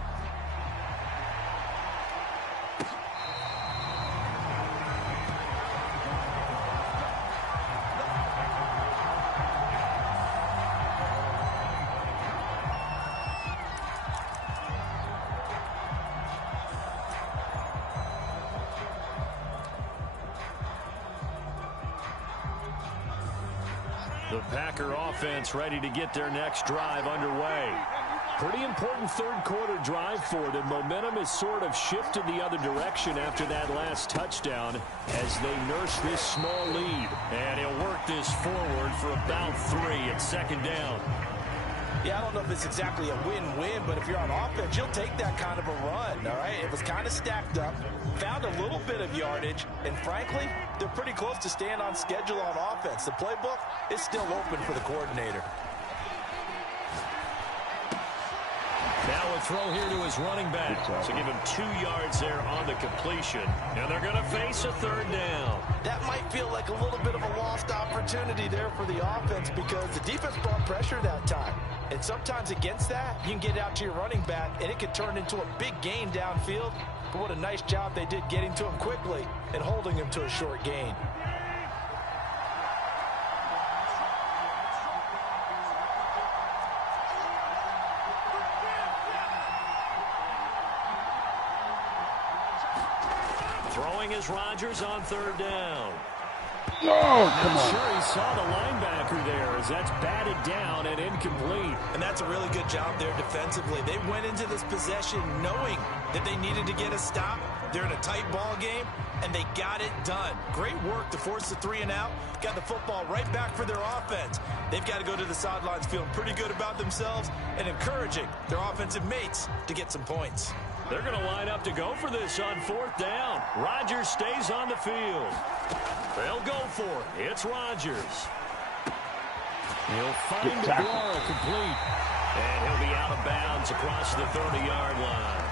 The Packer offense ready to get their next drive underway. Pretty important third quarter drive for them. Momentum has sort of shifted the other direction after that last touchdown as they nurse this small lead. And he'll work this forward for about 3 at second down. Yeah, I don't know if it's exactly a win-win, but if you're on offense, you'll take that kind of a run, all right? It was kind of stacked up, found a little bit of yardage, and frankly, they're pretty close to staying on schedule on offense. The playbook is still open for the coordinator. Now a throw here to his running back. So give him 2 yards there on the completion. And they're going to face a third down. That might feel like a little bit of a lost opportunity there for the offense because the defense brought pressure that time. And sometimes against that, you can get out to your running back, and it can turn into a big gain downfield. But what a nice job they did getting to him quickly and holding him to a short gain. Throwing is Rodgers on third down. I'm sure he saw the linebacker there as that's batted down and incomplete. And that's a really good job there defensively. They went into this possession knowing that they needed to get a stop. They're in a tight ball game, and they got it done. Great work to force the 3 and out. Got the football right back for their offense. They've got to go to the sidelines feeling pretty good about themselves and encouraging their offensive mates to get some points. They're going to line up to go for this on fourth down. Rodgers stays on the field. They'll go for it. It's Rodgers. He'll find the ball complete. And he'll be out of bounds across the 30-yard line.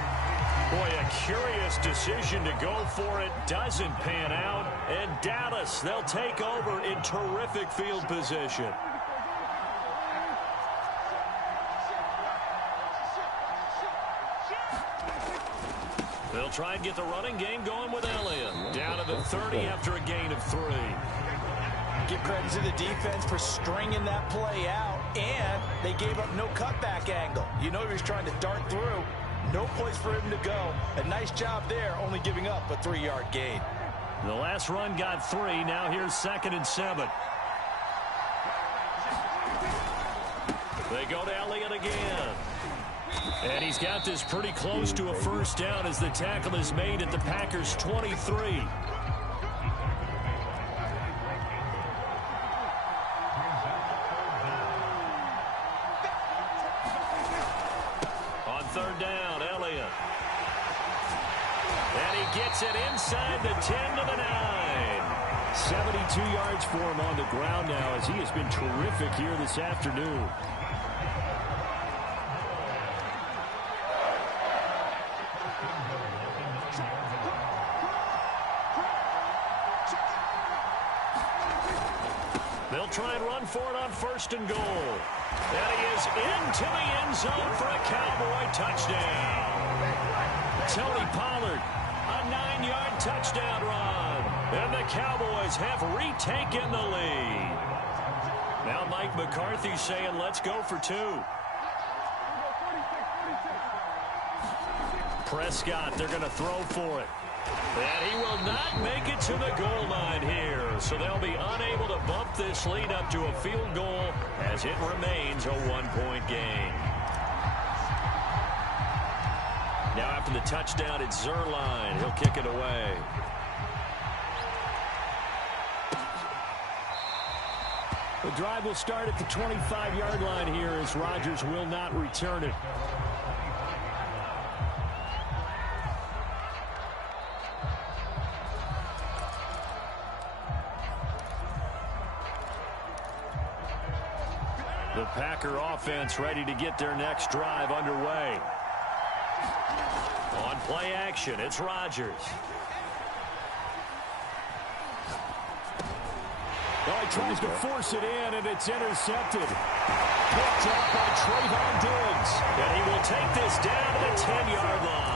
Boy, a curious decision to go for it. Doesn't pan out. And Dallas, they'll take over in terrific field position. They'll try and get the running game going with Elliott. Down to the 30 after a gain of 3. Give credit to the defense for stringing that play out, and they gave up no cutback angle. You know he was trying to dart through. No place for him to go. A nice job there, only giving up a 3-yard gain. The last run got 3. Now here's 2nd and 7. They go to Elliott again. And he's got this pretty close to a first down as the tackle is made at the Packers' 23. On third down, Elliott. And he gets it inside the 10 to the 9. 72 yards for him on the ground now as he has been terrific here this afternoon. They'll try and run for it on 1st and goal. And he is into the end zone for a Cowboy touchdown. Tony Pollard, a 9-yard touchdown run. And the Cowboys have retaken the lead. Now Mike McCarthy saying, let's go for 2. Prescott, they're going to throw for it. And he will not make it to the goal line here. So they'll be unable to bump this lead up to a field goal as it remains a 1-point game. Now after the touchdown, it's Zerline. He'll kick it away. The drive will start at the 25-yard line here as Rodgers will not return it. The Packer offense ready to get their next drive underway. On play action, it's Rodgers. Well, he tries to force it in, and it's intercepted. Picked up by Trayvon Diggs. And he will take this down to the 10-yard line.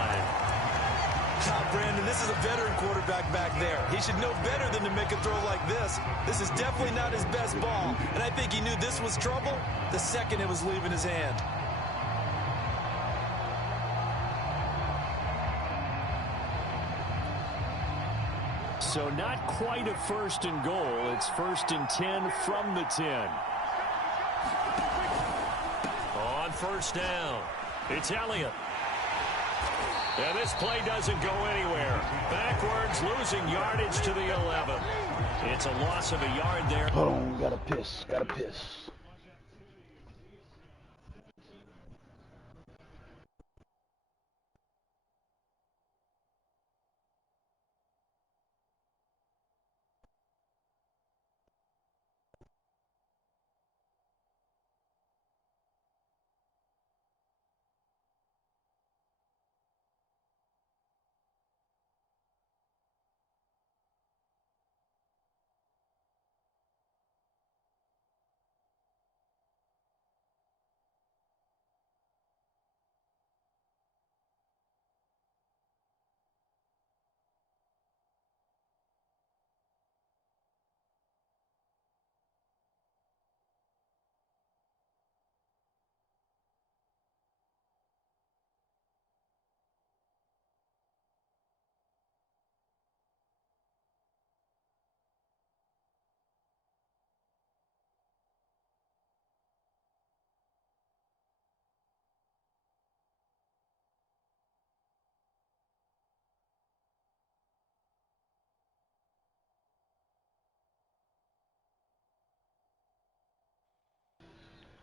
Brandon, this is a veteran quarterback back there. He should know better than to make a throw like this. This is definitely not his best ball, and I think he knew this was trouble the second it was leaving his hand. So not quite a 1st and goal. It's 1st and 10 from the 10. first down. It's Elliott. And this play doesn't go anywhere. Backwards, losing yardage to the 11. It's a loss of a yard there. Hold on, gotta piss.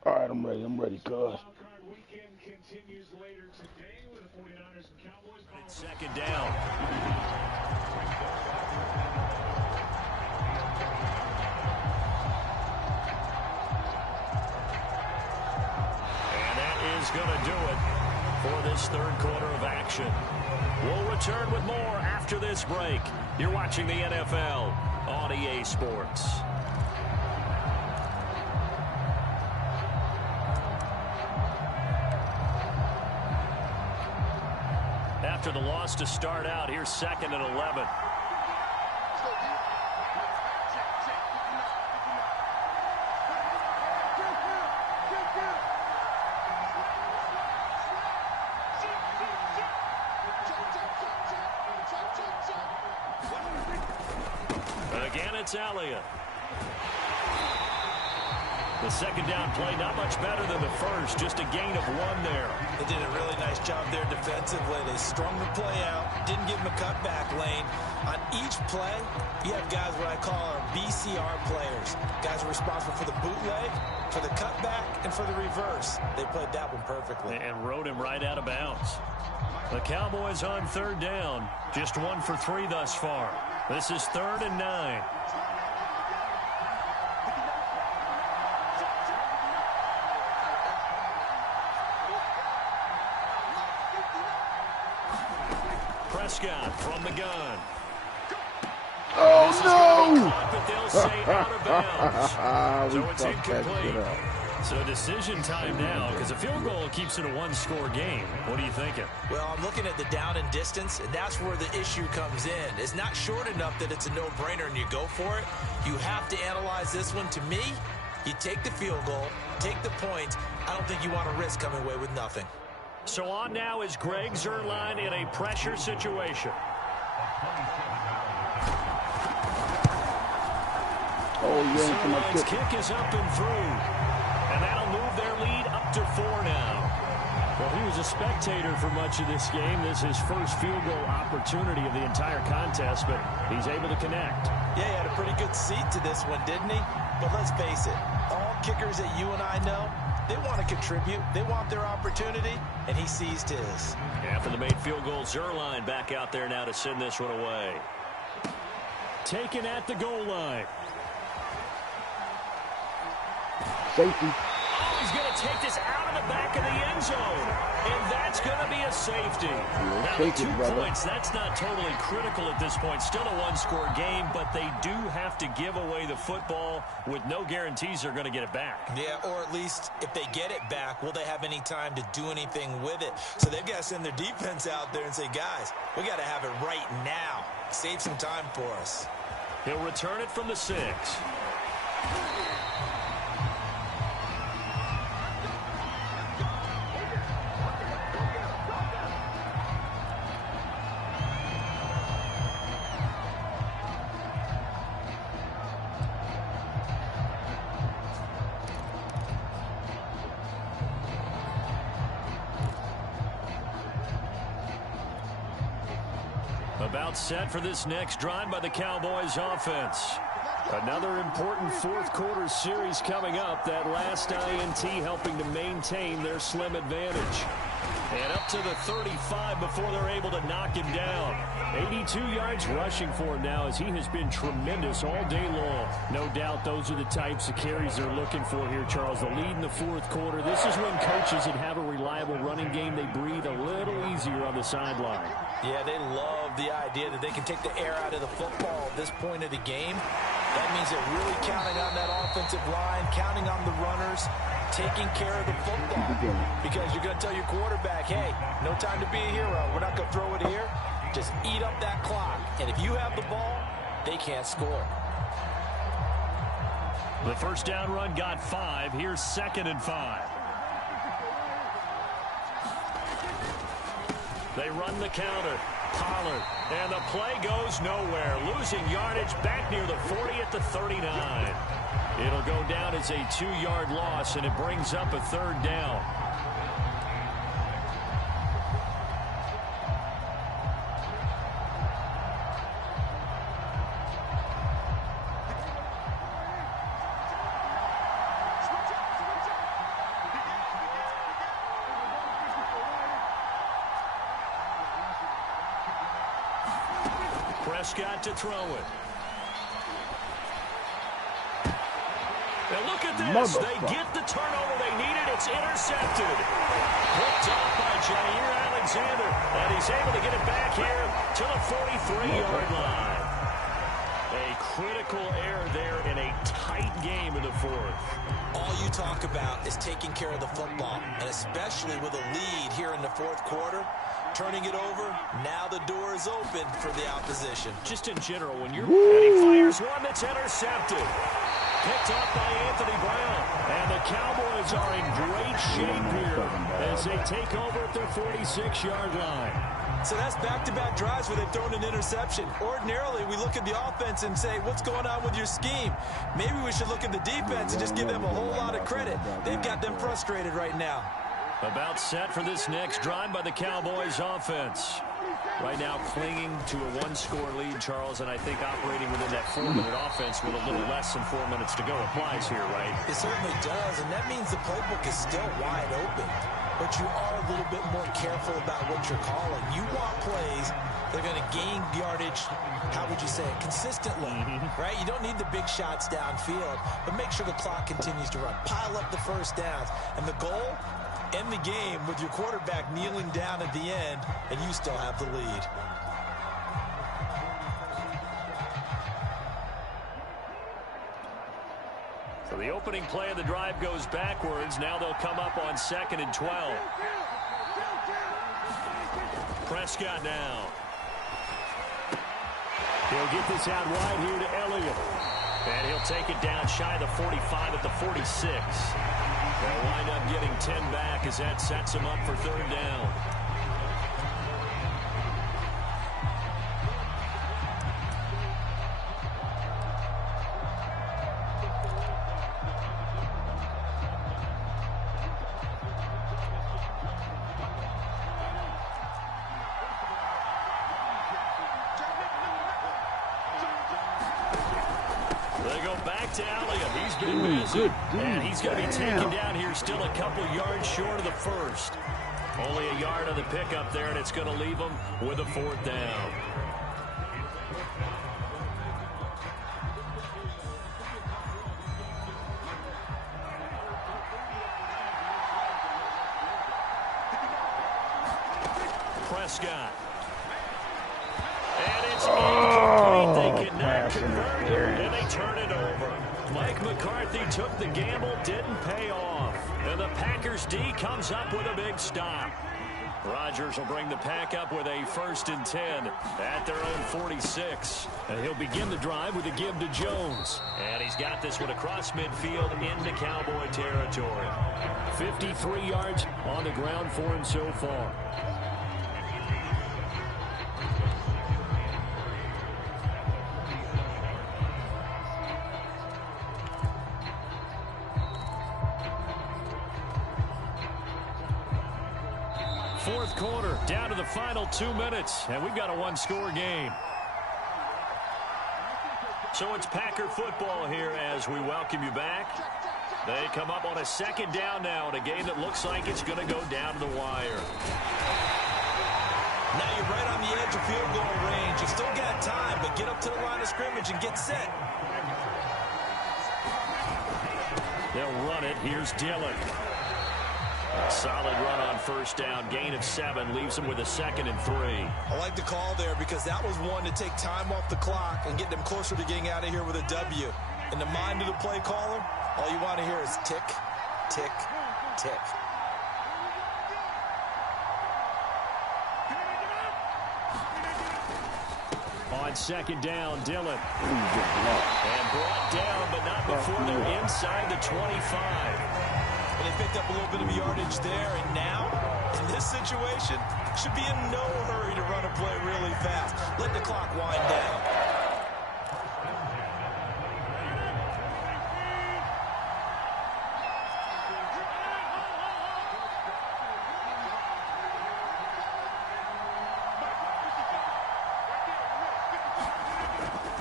All right, I'm ready, cuz. Second down. And that is going to do it for this third quarter of action. We'll return with more after this break. You're watching the NFL on EA Sports. After the loss to start out, here's 2nd and 11. Again, it's Elliott. The second down play, not much better than the first, just a gain of 1 there. They did a really nice job there defensively. They strung the play out, didn't give him a cutback lane. On each play, you have guys what I call our BCR players. Guys are responsible for the bootleg, for the cutback, and for the reverse. They played that one perfectly. And rode him right out of bounds. The Cowboys on 3rd down, just 1 for 3 thus far. This is 3rd and 9. Prescott from the gun. Oh, no! Caught, but they'll say out of bounds. So it's incomplete. So decision time now, because a field goal keeps it a 1-score game. What are you thinking? Well, I'm looking at the down and distance, and that's where the issue comes in. It's not short enough that it's a no-brainer and you go for it. You have to analyze this one. To me, you take the field goal, take the points. I don't think you want to risk coming away with nothing. So on now is Greg Zuerlein in a pressure situation. Oh, yeah, Zuerlein's kick is up and through. And that'll move their lead up to 4 now. Well, he was a spectator for much of this game. This is his first field goal opportunity of the entire contest, but he's able to connect. Yeah, he had a pretty good seat to this one, didn't he? But let's face it, all kickers that you and I know, they want to contribute. They want their opportunity, and he seized his. After the made field goal, Zuerlein back out there now to send this one away. Taken at the goal line. Safety. Oh, he's going to take this out of the back of the end zone. And that's going to be a safety. Now, the 2 points, that's not totally critical at this point. Still a 1-score game, but they do have to give away the football with no guarantees they're going to get it back. Yeah, or at least if they get it back, will they have any time to do anything with it? So they've got to send their defense out there and say, guys, we got to have it right now. Save some time for us. He'll return it from the 6. About set for this next drive by the Cowboys offense. Another important fourth quarter series coming up. That last INT helping to maintain their slim advantage. And up to the 35 before they're able to knock him down. 82 yards rushing for him now as he has been tremendous all day long. No doubt those are the types of carries they're looking for here, Charles. The lead in the fourth quarter. This is when coaches that have a reliable running game, they breathe a little easier on the sideline. Yeah, they love the idea that they can take the air out of the football at this point of the game. That means they're really counting on that offensive line, counting on the runners, taking care of the football. Because you're going to tell your quarterback, hey, no time to be a hero. We're not going to throw it here. Just eat up that clock. And if you have the ball, they can't score. The first down run got 5. Here's 2nd and 5. They run the counter. Pollard. And the play goes nowhere. Losing yardage back near the 40 at the 39. It'll go down as a 2-yard loss, and it brings up a 3rd down. Prescott to throw it. And look at this. They get the turnover they needed. It's intercepted. Picked off by Jair Alexander. And he's able to get it back here to the 43-yard line. A critical error there in a tight game in the fourth. All you talk about is taking care of the football, and especially with a lead here in the fourth quarter. Turning it over, now the door is open for the opposition. Just in general, when you're... And he fires one that's intercepted. Picked off by Anthony Brown. And the Cowboys are in great shape here as they take over at their 46-yard line. So that's back-to-back drives where they've thrown an interception. Ordinarily, we look at the offense and say, what's going on with your scheme? Maybe we should look at the defense and just give them a whole lot of credit. They've got them frustrated right now. About set for this next drive by the Cowboys offense. Right now clinging to a 1-score lead, Charles, and I think operating within that 4-minute offense with a little less than 4 minutes to go applies here, right? It certainly does, and that means the playbook is still wide open. But you are a little bit more careful about what you're calling. You want plays that are going to gain yardage, how would you say it, consistently, right? You don't need the big shots downfield, but make sure the clock continues to run. Pile up the first downs, and the goal, end the game with your quarterback kneeling down at the end, and you still have the lead. So the opening play of the drive goes backwards. Now they'll come up on 2nd and 12. Prescott now. He'll get this out wide here to Elliott. And he'll take it down shy of the 45 at the 46. They'll wind up getting 10 back as that sets him up for 3rd down. To Elliott. He's been busy. And he's going to be taken down here still a couple yards short of the first. Only a yard on the pickup there, and it's going to leave him with a 4th down. Prescott. And it's incomplete. They cannot convert it, and they turn it over. Mike McCarthy took the gamble, didn't pay off. And the Packers D comes up with a big stop. Rodgers will bring the pack up with a 1st and 10 at their own 46. And he'll begin the drive with a give to Jones. And he's got this one across midfield into Cowboy territory. 53 yards on the ground for him so far. fourth quarter, down to the final 2 minutes, and we've got a one-score game. So it's Packer football here as we welcome you back. They come up on a second down now in a game that looks like it's going to go down to the wire. Now you're right on the edge of field goal range. You still got time, but get up to the line of scrimmage and get set. They'll run it. Here's Dillon. Solid run on first down. Gain of 7 leaves them with a 2nd and 3. I like the call there because that was one to take time off the clock and get them closer to getting out of here with a W. In the mind of the play caller, all you want to hear is tick, tick, tick. On second down, Dillon. And brought down, but not before they're inside the 25. And they picked up a little bit of yardage there, and now, in this situation, should be in no hurry to run a play really fast. Let the clock wind down.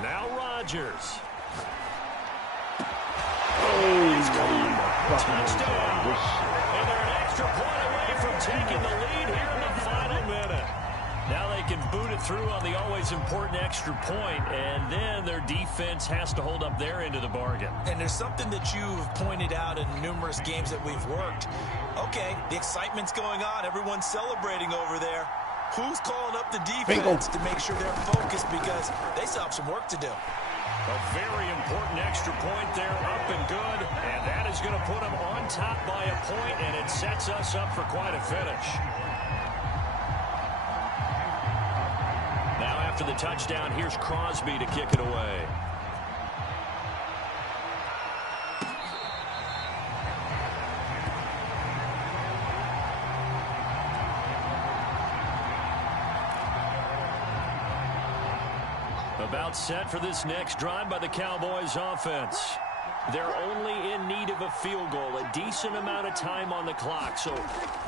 Now Rodgers. He's gone. Touchdown. And they're an extra point away from taking the lead here in the final minute. Now they can boot it through on the always important extra point, and then their defense has to hold up their end of the bargain. And there's something that you've pointed out in numerous games that we've worked. Okay, the excitement's going on. Everyone's celebrating over there. Who's calling up the defense to make sure they're focused because they still have some work to do? A very important extra point there, up and good, and that is going to put them on top by a point, and it sets us up for quite a finish. Now after the touchdown, here's Crosby to kick it away. About set for this next drive by the Cowboys offense. They're only in need of a field goal, a decent amount of time on the clock. So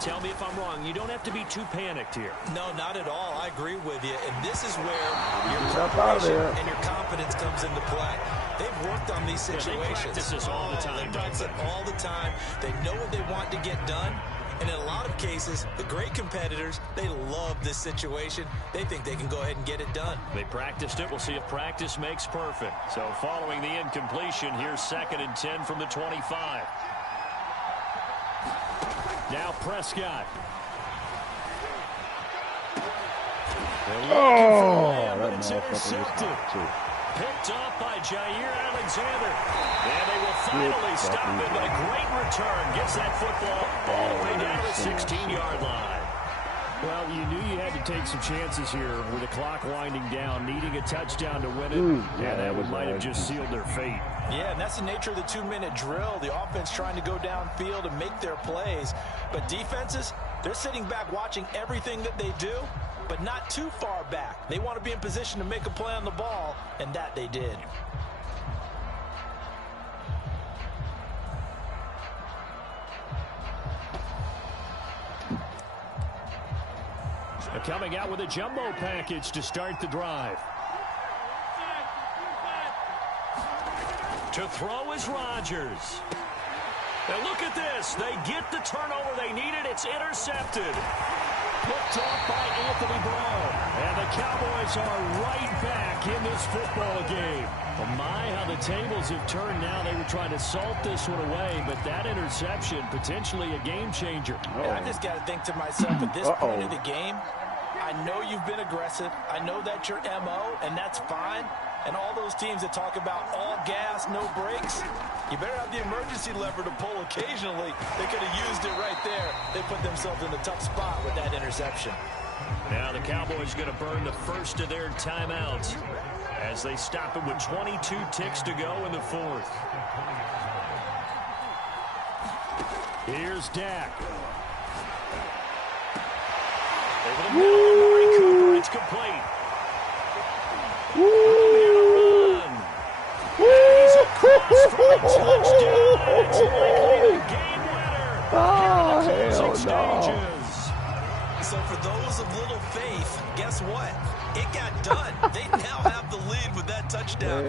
tell me if I'm wrong. You don't have to be too panicked here. No, not at all. I agree with you. And this is where your preparation and your confidence comes into play. They've worked on these situations. They practice this all the time. They practice it all the time. They know what they want to get done. And in a lot of cases, the great competitors, they love this situation. They think they can go ahead and get it done. They practiced it. We'll see if practice makes perfect. So following the incompletion, here's 2nd and 10 from the 25. Now Prescott. But it's intercepted. Picked off by Jair Alexander. And they will finally stop him, but a great return. Gets that football all the way down to the 16-yard line. Well, you knew you had to take some chances here with the clock winding down, needing a touchdown to win it. Yeah, that might have just sealed their fate. Yeah, and that's the nature of the 2-minute drill. The offense trying to go downfield and make their plays. But defenses, they're sitting back watching everything that they do, but not too far back. They want to be in position to make a play on the ball, and that they did. Coming out with a jumbo package to start the drive. To throw is Rodgers. And look at this. They get the turnover they needed. It's intercepted. Picked off by Anthony Brown. And the Cowboys are right back in this football game. Oh my, how the tables have turned now. They were trying to salt this one away, but that interception, potentially a game changer. And I just got to think to myself, at this point of the game, I know you've been aggressive. I know that's your MO, and that's fine. And all those teams that talk about all gas, no brakes, you better have the emergency lever to pull occasionally. They could have used it right there. They put themselves in a tough spot with that interception. Now the Cowboys going to burn the first of their timeouts as they stop it with 22 ticks to go in the fourth. Here's Dak. Over the middle, Amari Cooper, it's complete. Run. He's across for a touchdown. It's likely a game winner. Oh, hell no. so for those of little faith, guess what? It got done. They now have the lead with that touchdown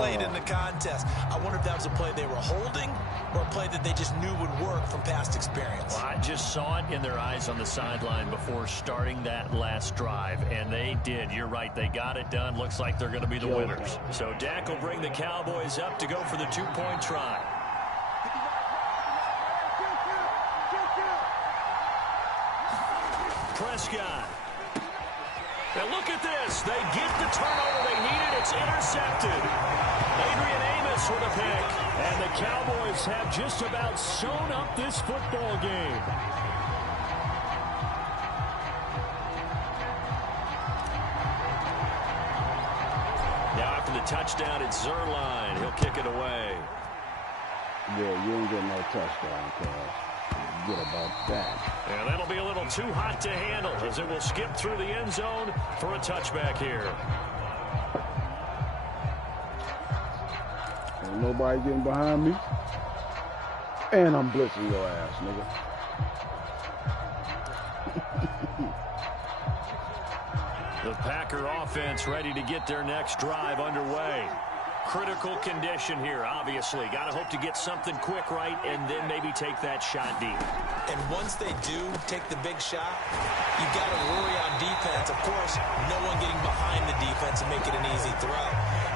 late in the contest. I wonder if that was a play they were holding or a play that they just knew would work from past experience. Well, I just saw it in their eyes on the sideline before starting that last drive, and they did. You're right. They got it done. Looks like they're going to be the winners. So Dak will bring the Cowboys up to go for the two-point try. Prescott. And look at this. They get the turnover they needed. It's intercepted. Adrian Amos with a pick. And the Cowboys have just about sewn up this football game. Now after the touchdown, it's Zerline. He'll kick it away. Yeah, you ain't getting no touchdown, cuz. Good about that. And that'll be a little too hot to handle as it will skip through the end zone for a touchback here. Ain't nobody getting behind me. And I'm blitzing your ass, nigga. The Packer offense ready to get their next drive underway. Critical condition here, obviously. Got to hope to get something quick right and then maybe take that shot deep. And once they do take the big shot, you got to worry on defense. Of course, no one getting behind the defense and make it an easy throw.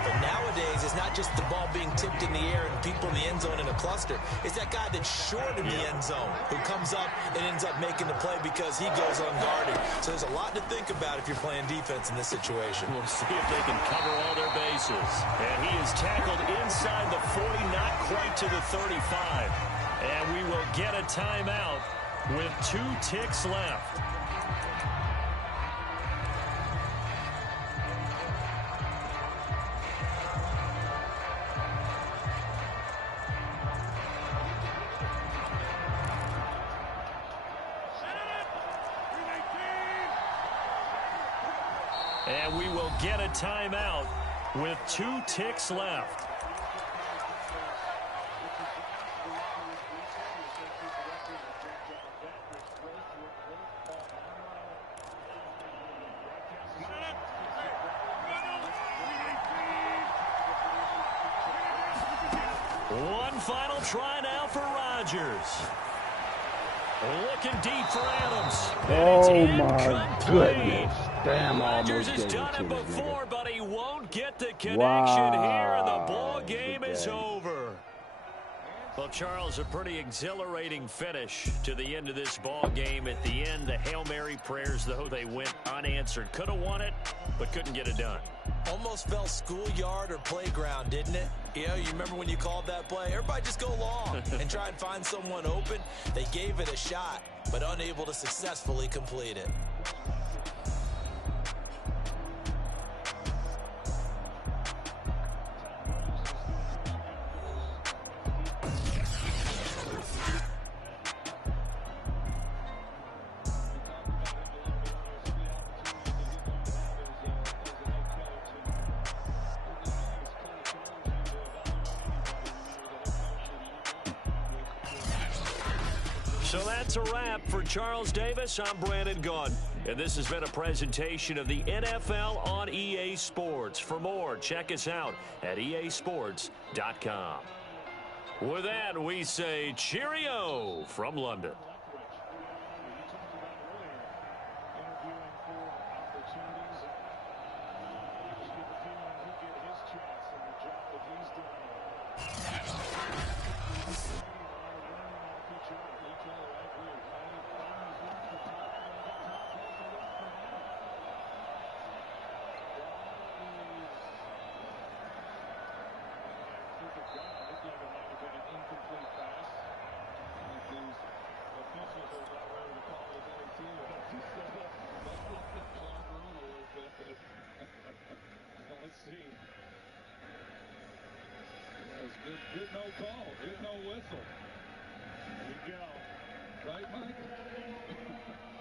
But nowadays, it's not just the ball being tipped in the air and people in the end zone in a cluster. It's that guy that's short in the end zone who comes up and ends up making the play because he goes unguarded. So there's a lot to think about if you're playing defense in this situation. We'll see if they can cover all their bases. And he is tackled inside the 40, not quite to the 35. And we will get a timeout with 2 ticks left. And we will get a timeout with 2 ticks left. One final try now for Rodgers. Looking deep for Adams. Oh, my goodness. Damn, Rodgers has done it before, but he won't get the connection here, and the ball game is over. Well, Charles, a pretty exhilarating finish to the end of this ball game. At the end, the Hail Mary prayers, though, they went unanswered. Could have won it, but couldn't get it done. Almost felt schoolyard or playground, didn't it? You know, you remember when you called that play? Everybody just go long and try and find someone open. They gave it a shot, but unable to successfully complete it. So that's a wrap for Charles Davis. I'm Brandon Gaudin, and this has been a presentation of the NFL on EA Sports. For more, check us out at easports.com. With that, we say cheerio from London. Good no call, good no whistle. There you go. Right, Mike?